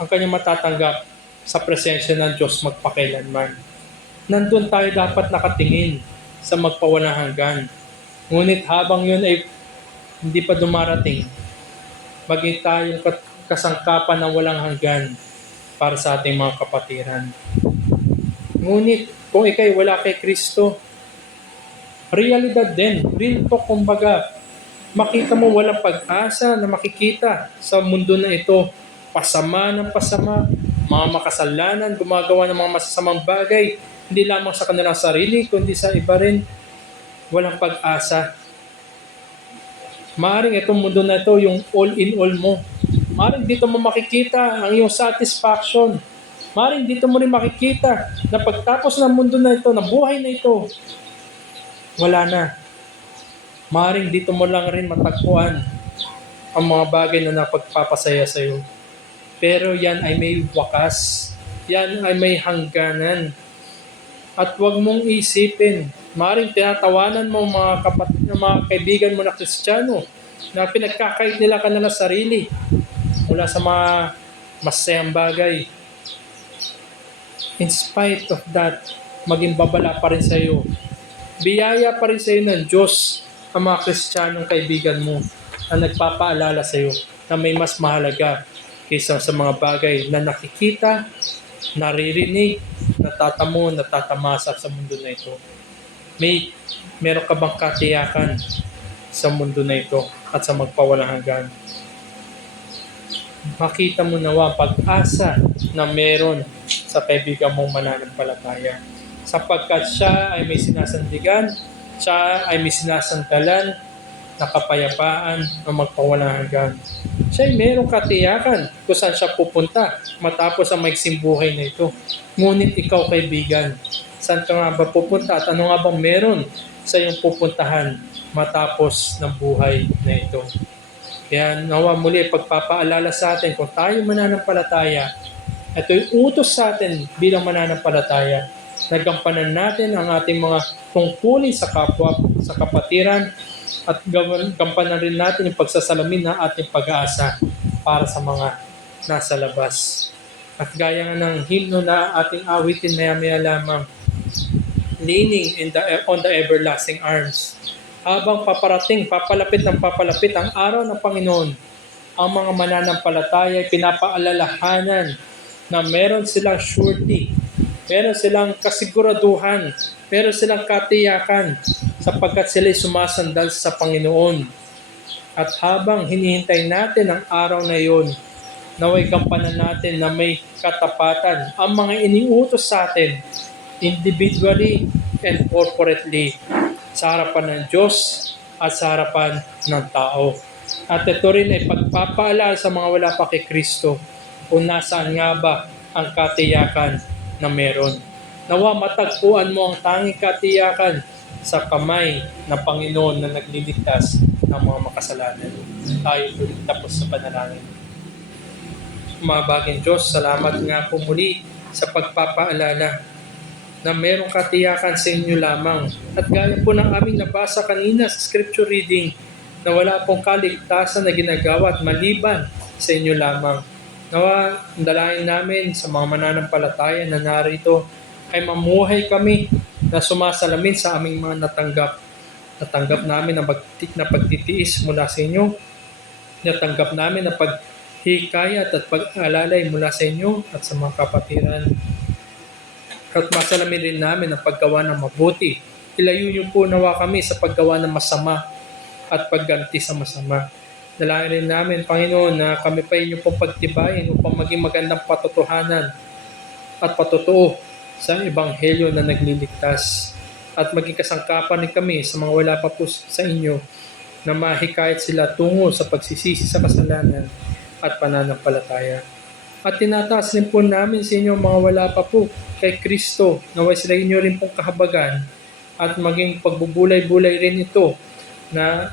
ang kanyang matatanggap sa presensya ng Diyos magpakailanman. Nandun tayo dapat nakatingin sa magpawalang hanggan. Ngunit habang yun ay hindi pa dumarating, maging tayong kasangkapan ng walang hanggan para sa ating mga kapatiran. Ngunit kung ikay wala kay Kristo, realidad din, real talk kumbaga, makita mo walang pag-asa na makikita sa mundo na ito. Pasama ng pasama, mga makasalanan, gumagawa ng mga masasamang bagay, hindi lamang sa kanilang sarili, kundi sa iba rin. Walang pag-asa. Maaring itong mundo na ito yung all-in-all mo. Maaring dito mo makikita ang iyong satisfaction. Maaring dito mo rin makikita na pagtapos ng mundo na ito, ng buhay na ito, wala na. Maaring dito mo lang rin matagpuan ang mga bagay na napagpapasaya sa iyo. Pero yan ay may wakas. Yan ay may hangganan. At huwag mong isipin, maaaring tinatawanan mo mga kaibigan mo na Kristiyano na pinagkakait nila kanilang sarili mula sa mga masayang bagay. In spite of that, maging babala pa rin sa iyo. Biyaya pa rin sa iyo ng Diyos ang mga Kristiyanong kaibigan mo na nagpapaalala sa iyo na may mas mahalaga kaysa sa mga bagay na nakikita, naririnig, natatamo, natatamasa sa mundo na ito. Meron ka bang katiyakan sa mundo na ito at sa magpawalang hanggan? Makita mo nawa pag-asa na meron sa kaibigan mong mananampalataya. Sapagkat siya ay may sinasandigan, siya ay may sinasandalan na kapayapaan na magpawalang hanggan. Siya ay merong katiyakan kung saan siya pupunta matapos ang maiksing buhay na ito. Ngunit ikaw, kaibigan, saan ka nga ba pupunta at ano nga bang meron sa iyong pupuntahan matapos ng buhay na ito. Kaya nawa muli pagpapaalala sa atin kung tayo mananampalataya, ito'y utos sa atin bilang mananampalataya. Nagampanan natin ang ating mga tungkulin sa kapwa, sa kapatiran, at gampanan rin natin yung pagsasalamin ng ating pag-aasa para sa mga nasa labas. At gaya nga ng himno na ating awitin maya-maya lamang, leaning on the everlasting arms. Habang papalapit ang araw ng Panginoon, ang mga mananampalataya ay pinapaalalahanan na meron silang surety, meron silang kasiguraduhan, meron silang katiyakan sapagkat sila'y sumasandal sa Panginoon. At habang hinihintay natin ang araw na iyon, naway gampanan natin na may katapatan ang mga iniutos sa atin individually and corporately sa harapan ng Diyos at sa harapan ng tao. At ito rin ay pagpapaalala sa mga wala pa kay Kristo kung nasaan nga ba ang katiyakan na meron. Nawa matagpuan mo ang tanging katiyakan sa kamay ng Panginoon na nagliligtas ng mga makasalanan. Tayo po tapos sa panalangin. Mabaging Diyos, salamat nga po muli sa pagpapaalala na merong katiyakan sa inyo lamang. At gaya po ng aming nabasa kanina sa scripture reading na wala pong kaligtasan na ginagawa at maliban sa inyo lamang. Nawa, ang dalangin namin sa mga mananampalataya na narito ay mamuhay kami na sumasalamin sa aming mga natanggap. Natanggap namin ang pagtitiis mula sa inyo. Natanggap namin ang paghikayat at pag-alalay mula sa inyo at sa mga kapatiran. At masalamin rin namin ang paggawa ng mabuti. Ilayo niyo po nawa kami sa paggawa ng masama at pagganti sa masama. Dalangin rin namin, Panginoon, na kami pa inyo pong pagtibayin upang maging magandang patotohanan at patotoo sa Ebanghelyo na nagliligtas. At maging kasangkapan rin kami sa mga wala pa po sa inyo na mahikayat sila tungo sa pagsisisi sa kasalanan at pananampalataya. At tinataas rin po namin sa inyo mga wala pa po kay Kristo, naway sila inyo rin pong kahabagan at maging pagbubulay-bulay rin ito na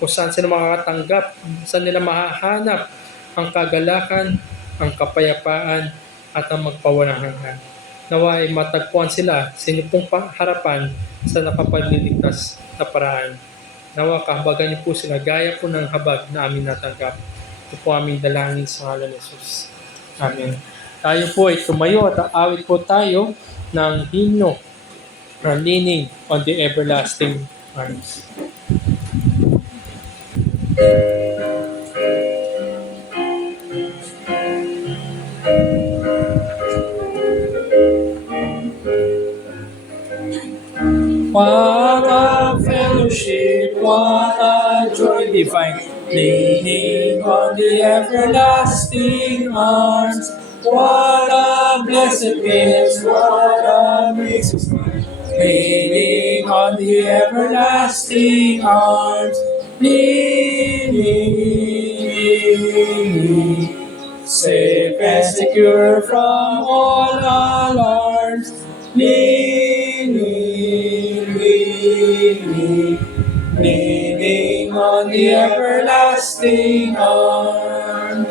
kung saan sila makakatanggap, saan nila mahahanap ang kagalakan, ang kapayapaan at ang magpawalang hanggan. Naway matagpuan sila sa inyo pong harapan sa nakapagliligtas na paraan. Nawa kahabagan niyo po sila gaya po ng habag na amin natanggap. Ito po aming dalangin sa ngalan ni Jesus. Amen. Tayo po ay tumayo at aawit po tayo ng himno na leaning on the everlasting arms. What a fellowship, what a joy divine, leaning on the everlasting arms. What a blessed gift, what a grace is mine, leaning on the everlasting arms. Leaning, safe and secure from all alarms. Leaning on the everlasting arms.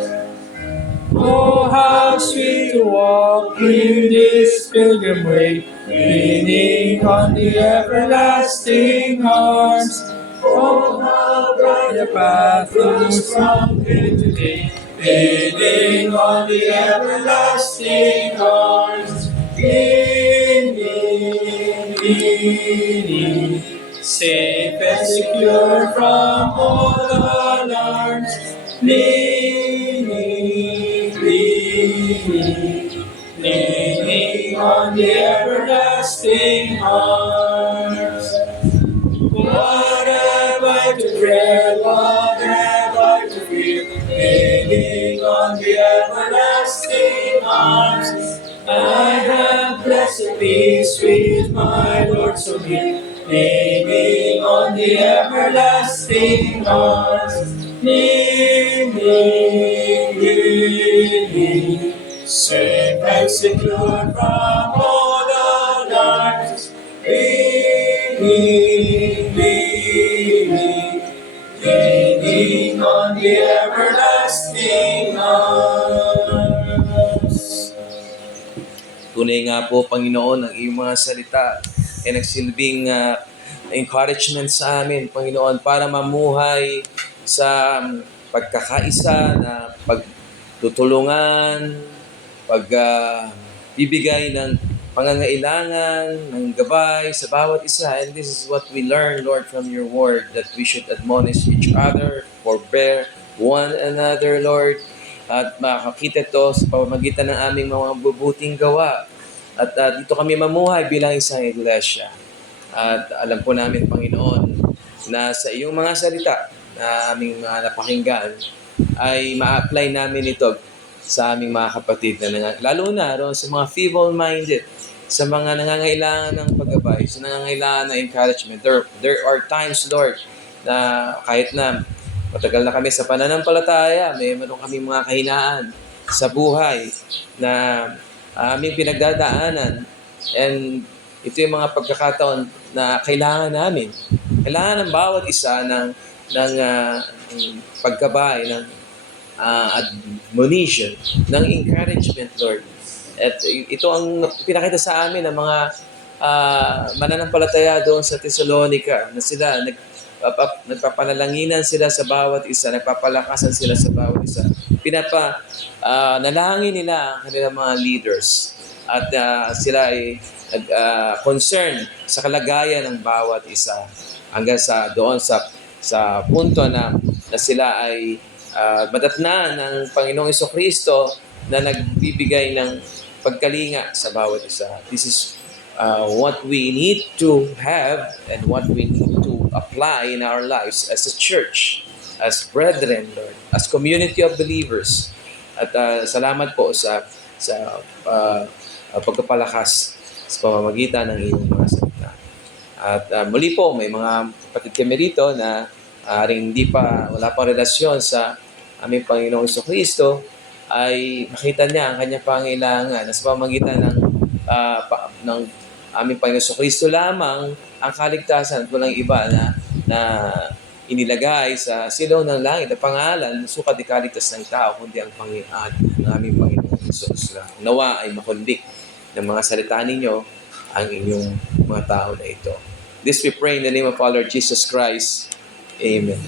Oh, how sweet to walk in this pilgrim way, leaning on the everlasting arms. Oh, how bright a path flows from day to day, leaning on the everlasting arms. Leaning, safe and secure from all alarms. Leaning on the everlasting arms. What have I to dread? What have I to fear? Leaning on the everlasting arms. I have blessed peace with my Lord so near, leaning on the everlasting arms. Leaning, safe and secure from all alarms. Leaning, on the everlasting arms. Tunay nga po, Panginoon, ang iyong mga salita ay nagsilbing encouragement sa amin, Panginoon, para mamuhay sa pagkakaisa na pagtutulungan, bibigay ng pangangailangan, ng gabay sa bawat isa. And this is what we learn, Lord, from your word, that we should admonish each other, forbear one another, Lord. At makakita ito sa pamamagitan ng aming mga mabubuting gawa. At dito kami mamuhay bilang isang iglesia. At alam po namin, Panginoon, na sa iyong mga salita na aming mga napakinggan, ay ma-apply namin ito sa aming mga kapatid na lalo na roon sa mga feeble-minded, sa mga nangangailangan ng paggabay, sa nangangailangan ng encouragement. There are times, Lord, na kahit na matagal na kami sa pananampalataya, meron kami mga kahinaan sa buhay na aming pinagdadaanan. And ito yung mga pagkakataon na kailangan namin. Kailangan ng bawat isa ng pagkabay, ng admonition, ng encouragement, Lord. At ito ang pinakita sa amin ng mga mananampalataya doon sa Thessalonica na sila nagpapanalanginan sila sa bawat isa, nagpapalakasan sila sa bawat isa. Nalangin nila ang kanilang mga leaders at sila ay concerned sa kalagayan ng bawat isa hanggang doon sa punto na sila ay madatnan ng Panginoong Jesucristo na nagbibigay ng pagkalinga sa bawat isa. This is what we need to have and what we need to apply in our lives as a church, as brethren, Lord, as community of believers. At salamat po sa pagpapalakas sa pamamagitan ng iyong mga salita. At muli po, may mga kapatid kami rito na wala pang relasyon sa aming Panginoong Jesucristo, ay makita niya ang kanyang pangailangan na sa pamamagitan ng aming Panginoong Jesucristo lamang ang kaligtasan at walang iba na inilagay sa silong ng langit na pangalan, sukat di kaligtas ng tao, kundi ang Panginoon ng aming Panginoong Jesus. Nawa ay makondik ng mga salita ninyo ang inyong mga tao na ito. This we pray in the name of our Lord Jesus Christ. Amen.